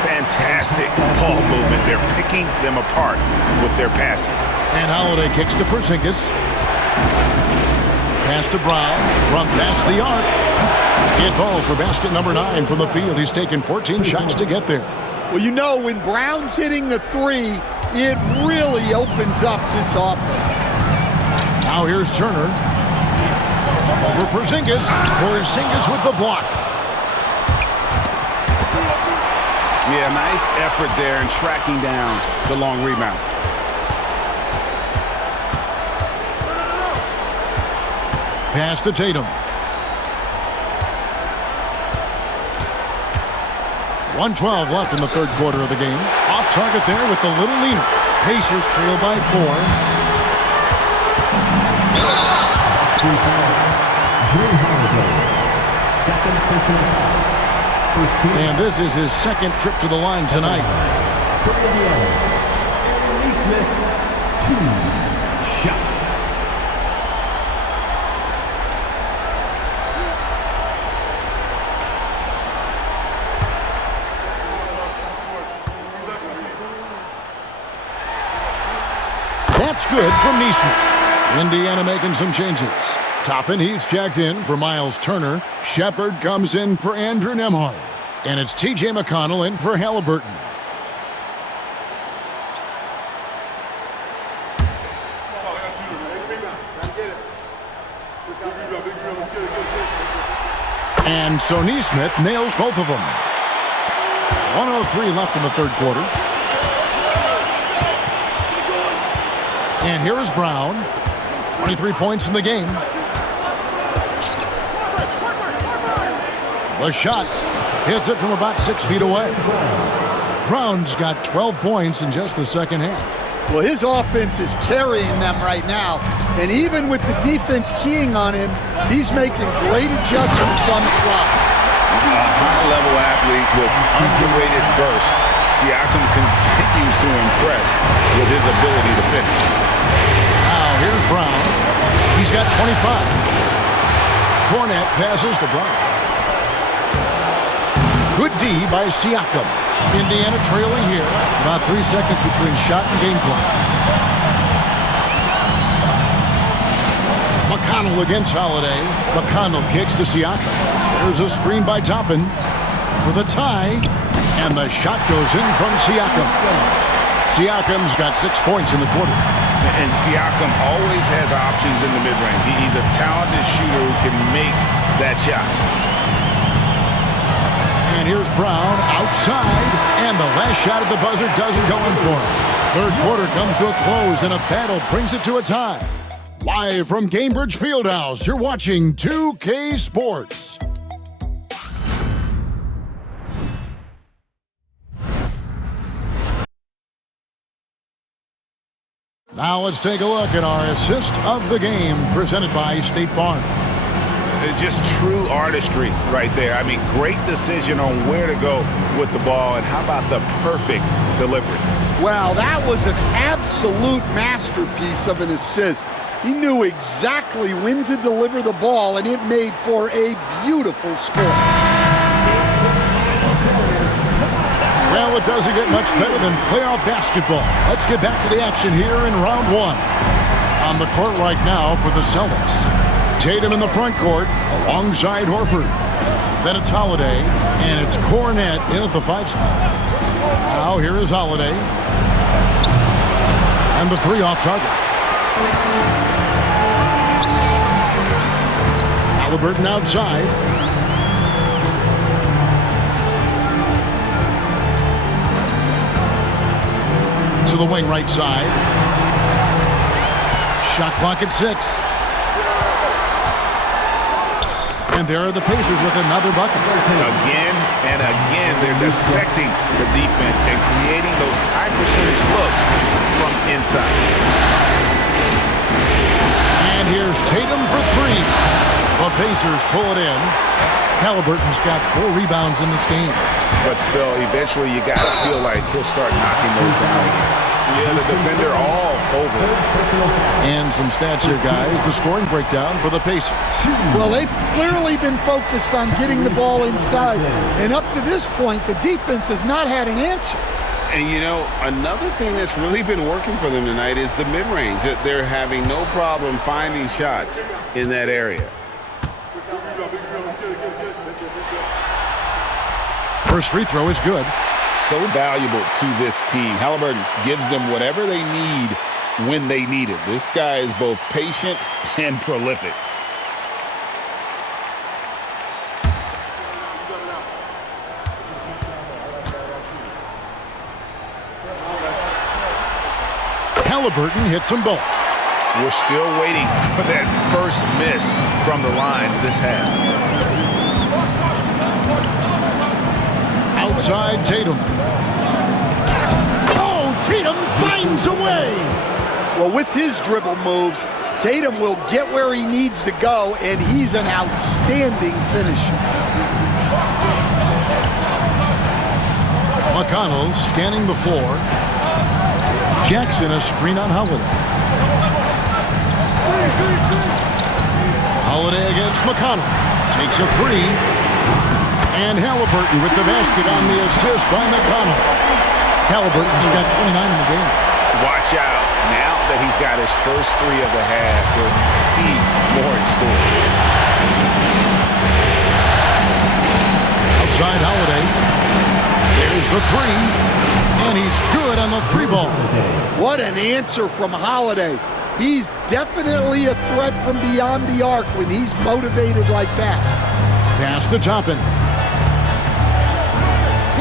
Fantastic ball movement. They're picking them apart with their passing. And Holiday kicks to Porzingis. Pass to Brown from past the arc. It falls for basket number 9 from the field. He's taken 14 shots to get there. Well, you know, when Brown's hitting the 3, it really opens up this offense. Now here's Turner. Over Porzingis. Porzingis with the block. Yeah, nice effort there in tracking down the long rebound. Pass to Tatum. 1:12 left in the third quarter of the game. Off target there with the little leaner. Pacers trail by 4. And this is his second trip to the line tonight. For Indiana, Aaron Neesmith, 2 shots. That's good from Neesmith. Indiana making some changes. Toppin, he's checked in for Miles Turner. Shepard comes in for Andrew Nembhard. And it's T.J. McConnell in for Halliburton. And so Neesmith nails both of them. 1:03 left in the third quarter. And here is Brown. 23 points in the game. The shot hits it from about 6 feet away. Brown's got 12 points in just the second half. Well, his offense is carrying them right now. And even with the defense keying on him, he's making great adjustments on the fly. A high-level athlete with underrated burst. Siakam continues to impress with his ability to finish. Now here's Brown. He's got 25. Cornette passes to Brown. Good D by Siakam. Indiana trailing here. About 3 seconds between shot and game clock. McConnell against Holiday. McConnell kicks to Siakam. There's a screen by Toppin for the tie. And the shot goes in from Siakam. Siakam's got 6 points in the quarter. And Siakam always has options in the mid-range. He's a talented shooter who can make that shot. And here's Brown outside. And the last shot at the buzzer doesn't go in for him. Third quarter comes to a close and a battle brings it to a tie. Live from Cambridge Fieldhouse, you're watching 2K Sports. Now let's take a look at our assist of the game presented by State Farm. Just true artistry right there. I mean, great decision on where to go with the ball, and how about the perfect delivery? Wow, that was an absolute masterpiece of an assist. He knew exactly when to deliver the ball, and it made for a beautiful score. Well, it doesn't get much better than playoff basketball. Let's get back to the action here in round 1. On the court right now for the Celtics. Tatum in the front court alongside Horford. Then it's Holiday, and it's Cornette in at the 5 spot. Now here is Holiday. And the 3 off target. Halliburton outside. To the wing right side. Shot clock at 6. And there are the Pacers with another bucket. Again and again, they're dissecting the defense and creating those high percentage looks from inside. And here's Tatum for 3. The Pacers pull it in. Halliburton's got 4 rebounds in this game. But still, eventually you got to feel like he'll start knocking those down. Yeah, the defender all over. And some stats here, guys. The scoring breakdown for the Pacers. Well, they've clearly been focused on getting the ball inside. And up to this point, the defense has not had an answer. And, you know, another thing that's really been working for them tonight is the mid-range. They're having no problem finding shots in that area. First free throw is good. So valuable to this team. Halliburton gives them whatever they need when they need it. This guy is both patient and prolific. Halliburton hits them both. We're still waiting for that first miss from the line this half. Outside Tatum. Oh, Tatum finds a way. Well, with his dribble moves, Tatum will get where he needs to go, and he's an outstanding finisher. McConnell scanning the floor. Jackson a screen on Holiday. Holiday against McConnell. Takes a three. And Halliburton with the basket on the assist by McConnell. Halliburton's got 29 in the game. Watch out. Now that he's got his first three of the half, there'll be more in store. Outside Holiday. There's the three. And he's good on the three ball. What an answer from Holiday. He's definitely a threat from beyond the arc when he's motivated like that. Pass to Toppin.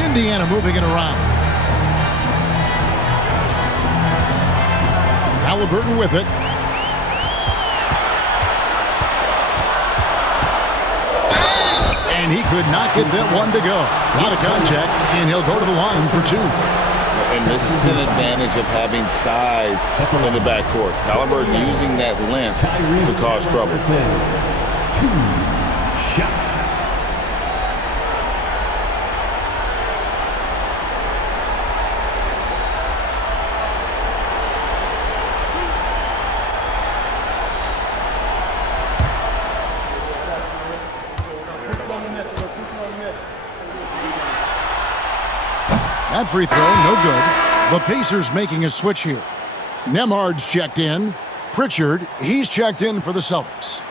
Indiana moving it around. Halliburton with it. And he could not get that one to go. A lot of contact, and he'll go to the line for two. And this is an advantage of having size in the backcourt. Halliburton using that length to cause trouble. 2 shots. That free throw, no good. The Pacers making a switch here. Nemhard's checked in. Pritchard, he's checked in for the Celtics.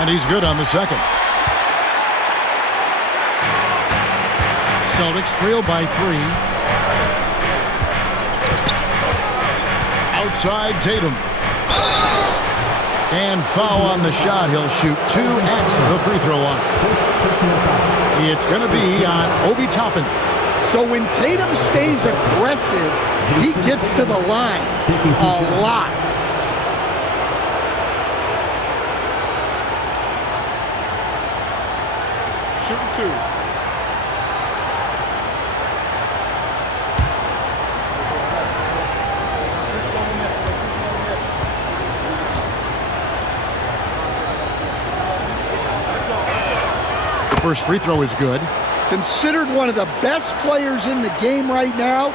And he's good on the second. Celtics trail by 3. Outside Tatum. And foul on the shot. He'll shoot 2 at the free throw line. It's going to be on Obi Toppin. So when Tatum stays aggressive, he gets to the line a lot. Shooting 2. First free throw is good. Considered one of the best players in the game right now,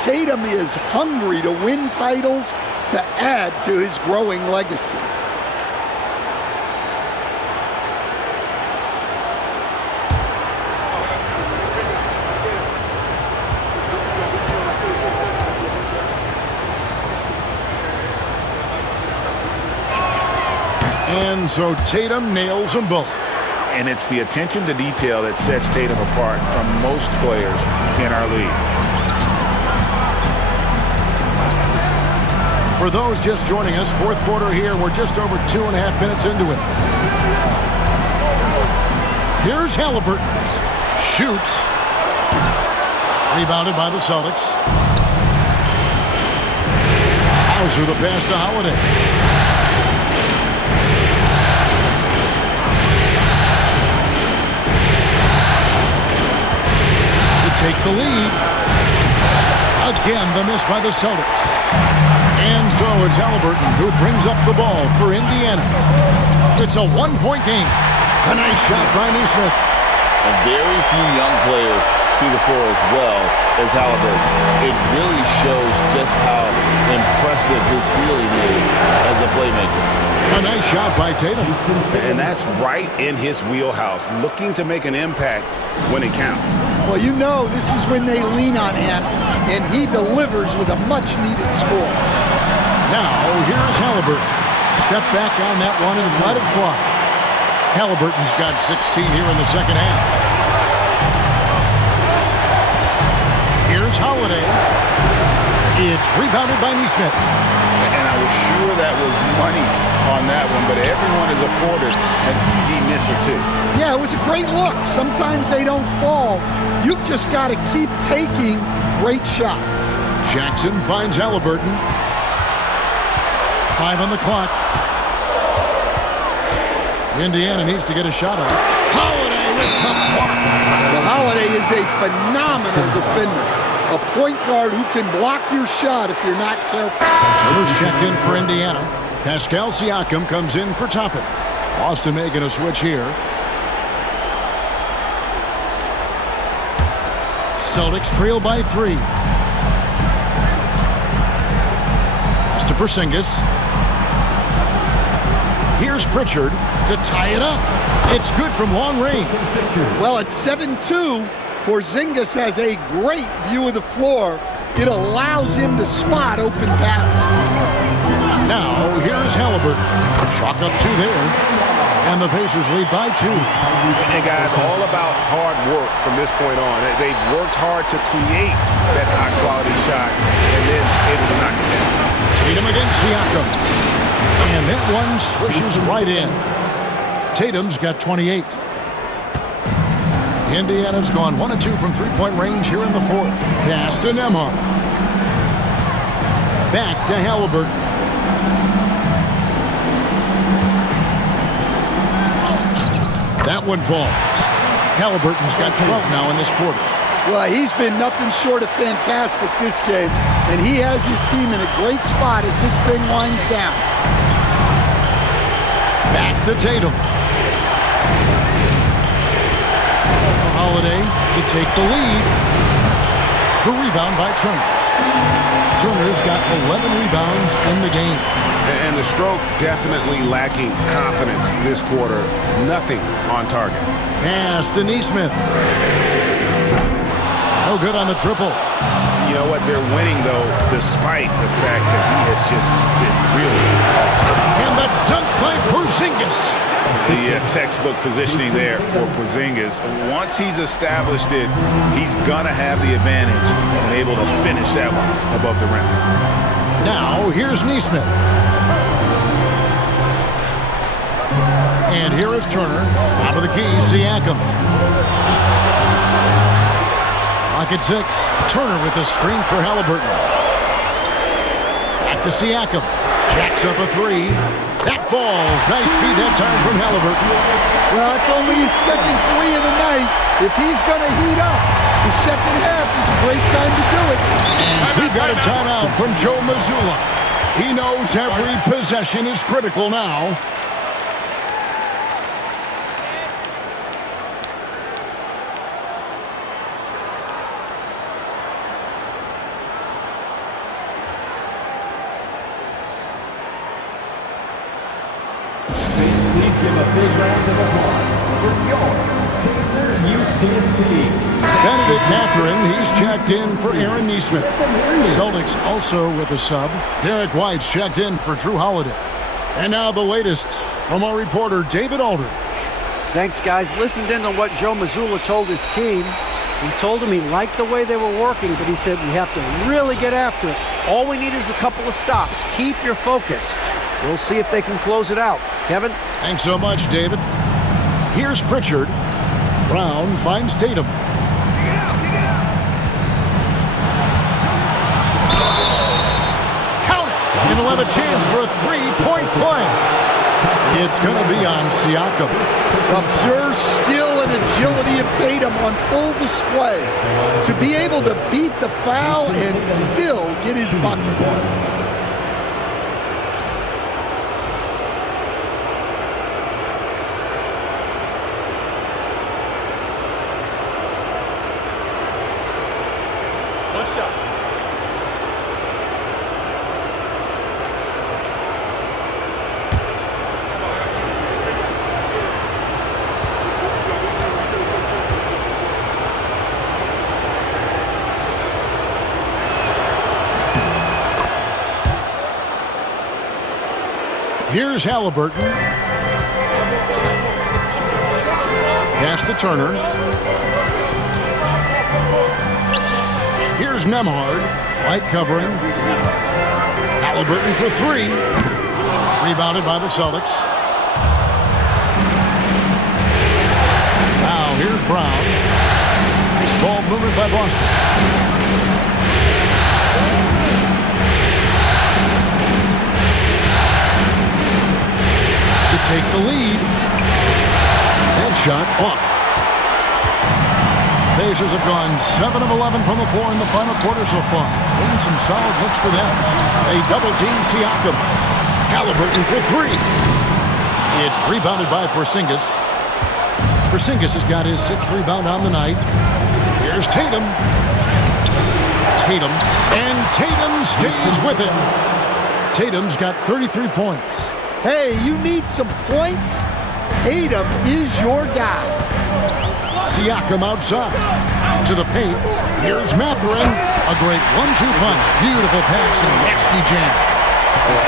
Tatum is hungry to win titles to add to his growing legacy. And so Tatum nails them both. And it's the attention to detail that sets Tatum apart from most players in our league. For those just joining us, fourth quarter here. We're just over 2.5 minutes into it. Here's Halliburton. Shoots. Rebounded by the Celtics. Hauser the pass to Holiday. Take the lead. Again, the miss by the Celtics. And so it's Halliburton who brings up the ball for Indiana. It's a one-point game. A nice shot by Neesmith. And very few young players see the floor as well as Halliburton. It really shows just how impressive his ceiling is as a playmaker. A nice shot by Tatum. And that's right in his wheelhouse, looking to make an impact when it counts. Well, you know this is when they lean on him, and he delivers with a much-needed score. Now, here's Halliburton. Step back on that one and let it fly. Halliburton's got 16 here in the second half. Here's Holiday. It's rebounded by Neesmith. And I was sure that was money on that one, but everyone is afforded an easy misser too. Yeah, it was a great look. Sometimes they don't fall. You've just got to keep taking great shots. Jackson finds Halliburton. 5 on the clock. Indiana needs to get a shot off. Holiday with the block. Well, Holiday is a phenomenal defender. A point guard who can block your shot if you're not careful. Turner's checked in for Indiana. Pascal Siakam comes in for Toppin. Boston making a switch here. Celtics trail by 3. Pass to Porzingis. Here's Pritchard to tie it up. It's good from long range. Well, it's 7-2. Porzingis has a great view of the floor. It allows him to spot open passes. Now, here's Halliburton. Chalk up 2 there. And the Pacers lead by 2. And guys, all about hard work from this point on. They've worked hard to create that high-quality shot, and then able to knock it down. Tatum against Siakam. And that one swishes right in. Tatum's got 28. Indiana's gone 1 of 2 from three-point range here in the fourth. Pass to Nembhard. Back to Halliburton. That one falls. Halliburton's got 12 now in this quarter. Well, he's been nothing short of fantastic this game, and he has his team in a great spot as this thing winds down. Back to Tatum. Holiday to take the lead. The rebound by Turner. Turner's got 11 rebounds in the game. And the stroke definitely lacking confidence this quarter. Nothing on target. Pass to Neesmith. No good on the triple. You know what? They're winning, though, despite the fact that he has just been really... And the dunk by Porzingis. The textbook positioning there for Porzingis. Once he's established it, he's going to have the advantage and able to finish that one above the rim. Now, here's Neesmith. And here is Turner. Top of the key, Siakam. Clock at 6. Turner with the screen for Halliburton. Back to Siakam. Jacks up a 3. That falls. Nice feed that time from Halliburton. Well, it's only his second 3 of the night. If he's going to heat up, the second half is a great time to do it. And we've got a timeout from Joe Mazzulla. He knows every possession is critical now. Please give a big round of applause for your Pacers Youth Dance Team. Benedict Mathurin, he's checked in for Aaron Neesmith. Celtics also with a sub. Derek White's checked in for Drew Holiday. And now the latest from our reporter, David Aldridge. Thanks, guys. Listened in on what Joe Mazzulla told his team. He told them he liked the way they were working, but he said we have to really get after it. All we need is a couple of stops. Keep your focus. We'll see if they can close it out. Kevin? Thanks so much, David. Here's Pritchard. Brown finds Tatum. Count it! And he'll have a chance for a three-point play. It's going to be on Siakam. The pure skill and agility of Tatum on full display. To be able to beat the foul and still get his bucket. Here's Halliburton. Pass to Turner. Here's Nembhard. White covering. Halliburton for three. Rebounded by the Celtics. Now here's Brown. Nice ball movement by Boston. To take the lead. And shot off. Pacers have gone 7 of 11 from the floor in the final quarter so far. Getting some solid looks for them. A double-team Siakam. Halliburton for three. It's rebounded by Porzingis. Porzingis has got his 6th rebound on the night. Here's Tatum. And Tatum stays with it. Tatum's got 33 points. Hey, you need some points? Tatum is your guy. Siakam outside. To the paint. Here's Mathurin. A great 1-2 punch. Beautiful pass and nasty jam.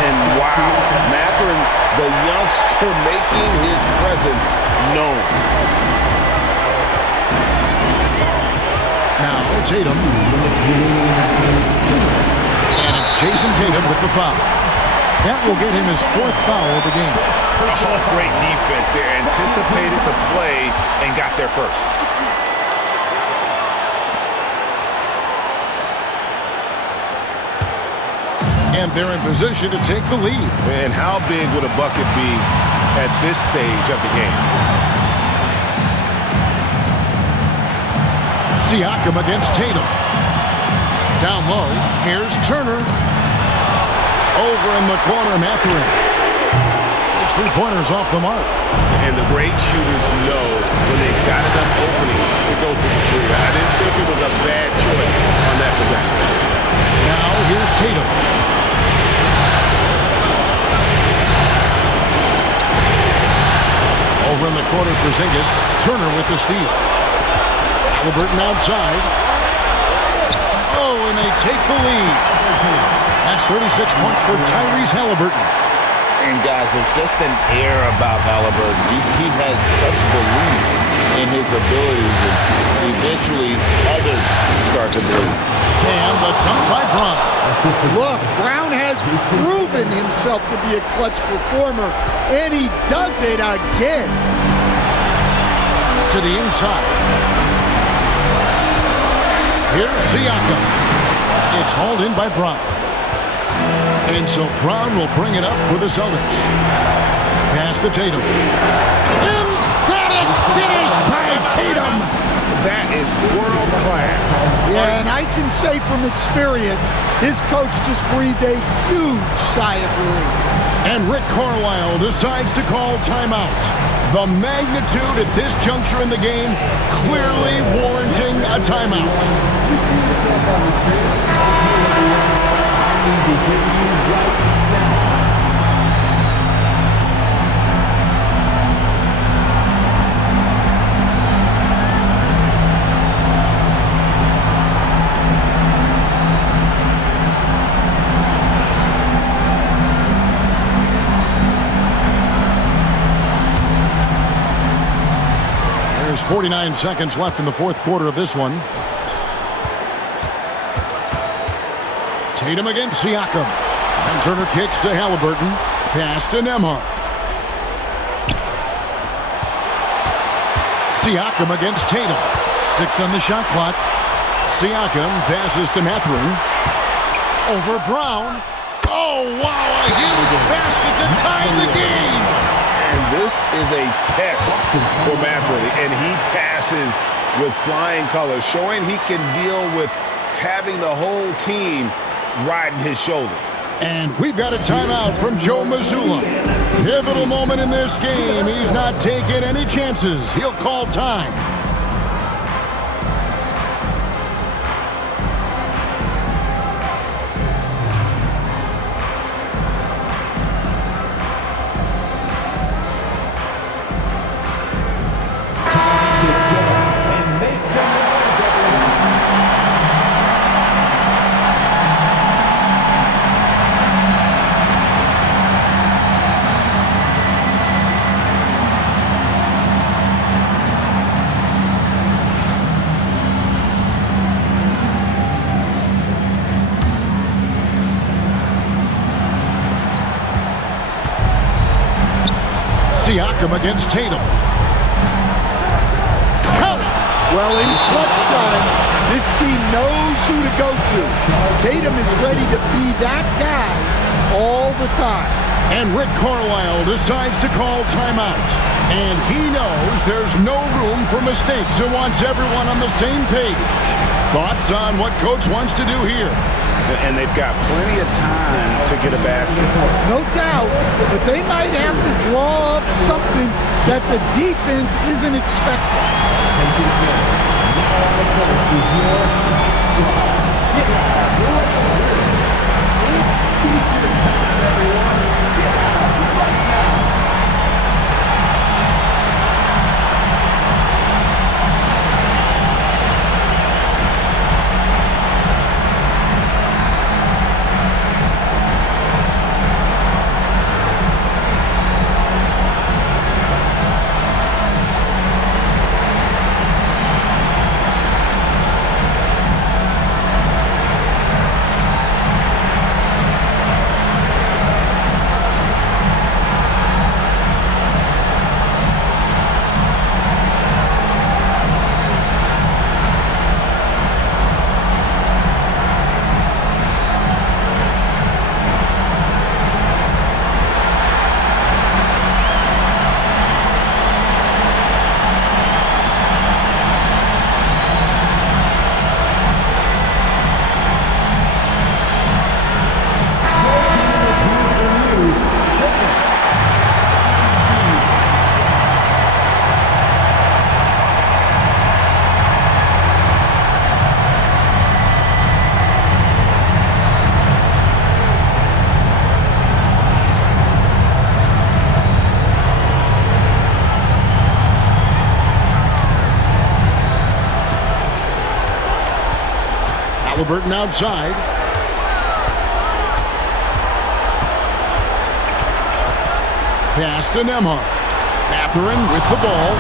And wow, Mathurin, the youngster making his presence known. Now Tatum. And it's Jason Tatum with the foul. That will get him his 4th foul of the game. Oh, great defense. They anticipated the play and got there first. And they're in position to take the lead. And how big would a bucket be at this stage of the game? Siakam against Tatum. Down low, here's Turner. Over in the corner, Mathurin. His 3-pointers off the mark. And the great shooters know when they've got enough opening to go for the three. I didn't think it was a bad choice on that possession. Now here's Tatum. Over in the corner, Porzingis. Turner with the steal. Halliburton outside. Oh, and they take the lead. That's 36 points for Tyrese Halliburton. And guys, there's just an air about Halliburton. He has such belief in his abilities, and eventually others start to believe. And the dunk by Brown. Look, Brown has proven himself to be a clutch performer, and he does it again. To the inside. Here's Siakam. It's hauled in by Brown. And so Brown will bring it up for the Celtics. Pass to Tatum. Emphatic finish by Tatum. That is world class. Yeah, and I can say from experience, his coach just breathed a huge sigh of relief. And Rick Carlisle decides to call timeout. The magnitude at this juncture in the game clearly warranting a timeout. There's 49 seconds left in the 4th quarter of this one. Tatum against Siakam. And Turner kicks to Halliburton. Pass to Nembhard. Siakam against Tatum. 6 on the shot clock. Siakam passes to Mathurin. Over Brown. Oh, wow, a huge basket to tie the game. And this is a test for Mathurin, and he passes with flying colors, showing he can deal with having the whole team riding his shoulders. And we've got a timeout from Joe Mazzulla. Pivotal moment in this game. He's not taking any chances. He'll call time. Siakam against Tatum. Count it! Well, in clutch time, this team knows who to go to. Tatum is ready to be that guy all the time. And Rick Carlisle decides to call timeout. And he knows there's no room for mistakes and wants everyone on the same page. Thoughts on what Coach wants to do here? And they've got plenty of time to get a basket. No doubt, but they might have to draw up something that the defense isn't expecting. Halliburton outside. Pass to Nembhard. Mathurin with the ball.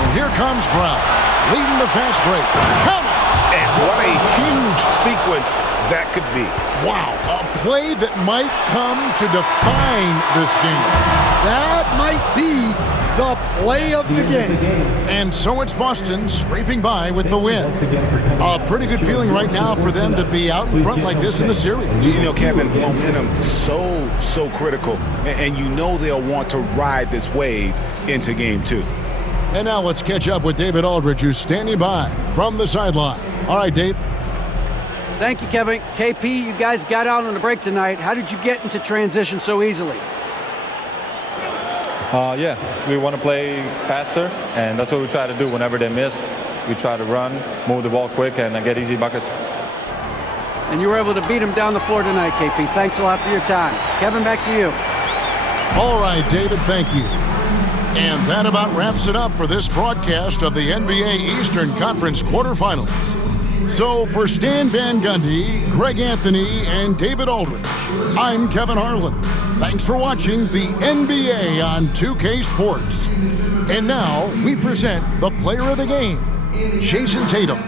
And here comes Brown, leading the fast break. Count it! And what a huge sequence that could be. Wow, a play that might come to define this game. That might be the play of the game. And so it's Boston scraping by with the win. A pretty good feeling right now for them to be out in front like this in the series. You know, Kevin, momentum so critical. And you know they'll want to ride this wave into game 2. And now let's catch up with David Aldridge, who's standing by from the sideline. All right, Dave. Thank you, Kevin. KP, you guys got out on the break tonight. How did you get into transition so easily? Yeah, we want to play faster, and that's what we try to do whenever they miss. We try to run, move the ball quick, and get easy buckets. And you were able to beat them down the floor tonight, KP. Thanks a lot for your time. Kevin, back to you. All right, David, thank you. And that about wraps it up for this broadcast of the NBA Eastern Conference quarterfinals. So for Stan Van Gundy, Greg Anthony, and David Aldridge, I'm Kevin Harlan. Thanks for watching the NBA on 2K Sports. And now we present the player of the game, Jason Tatum.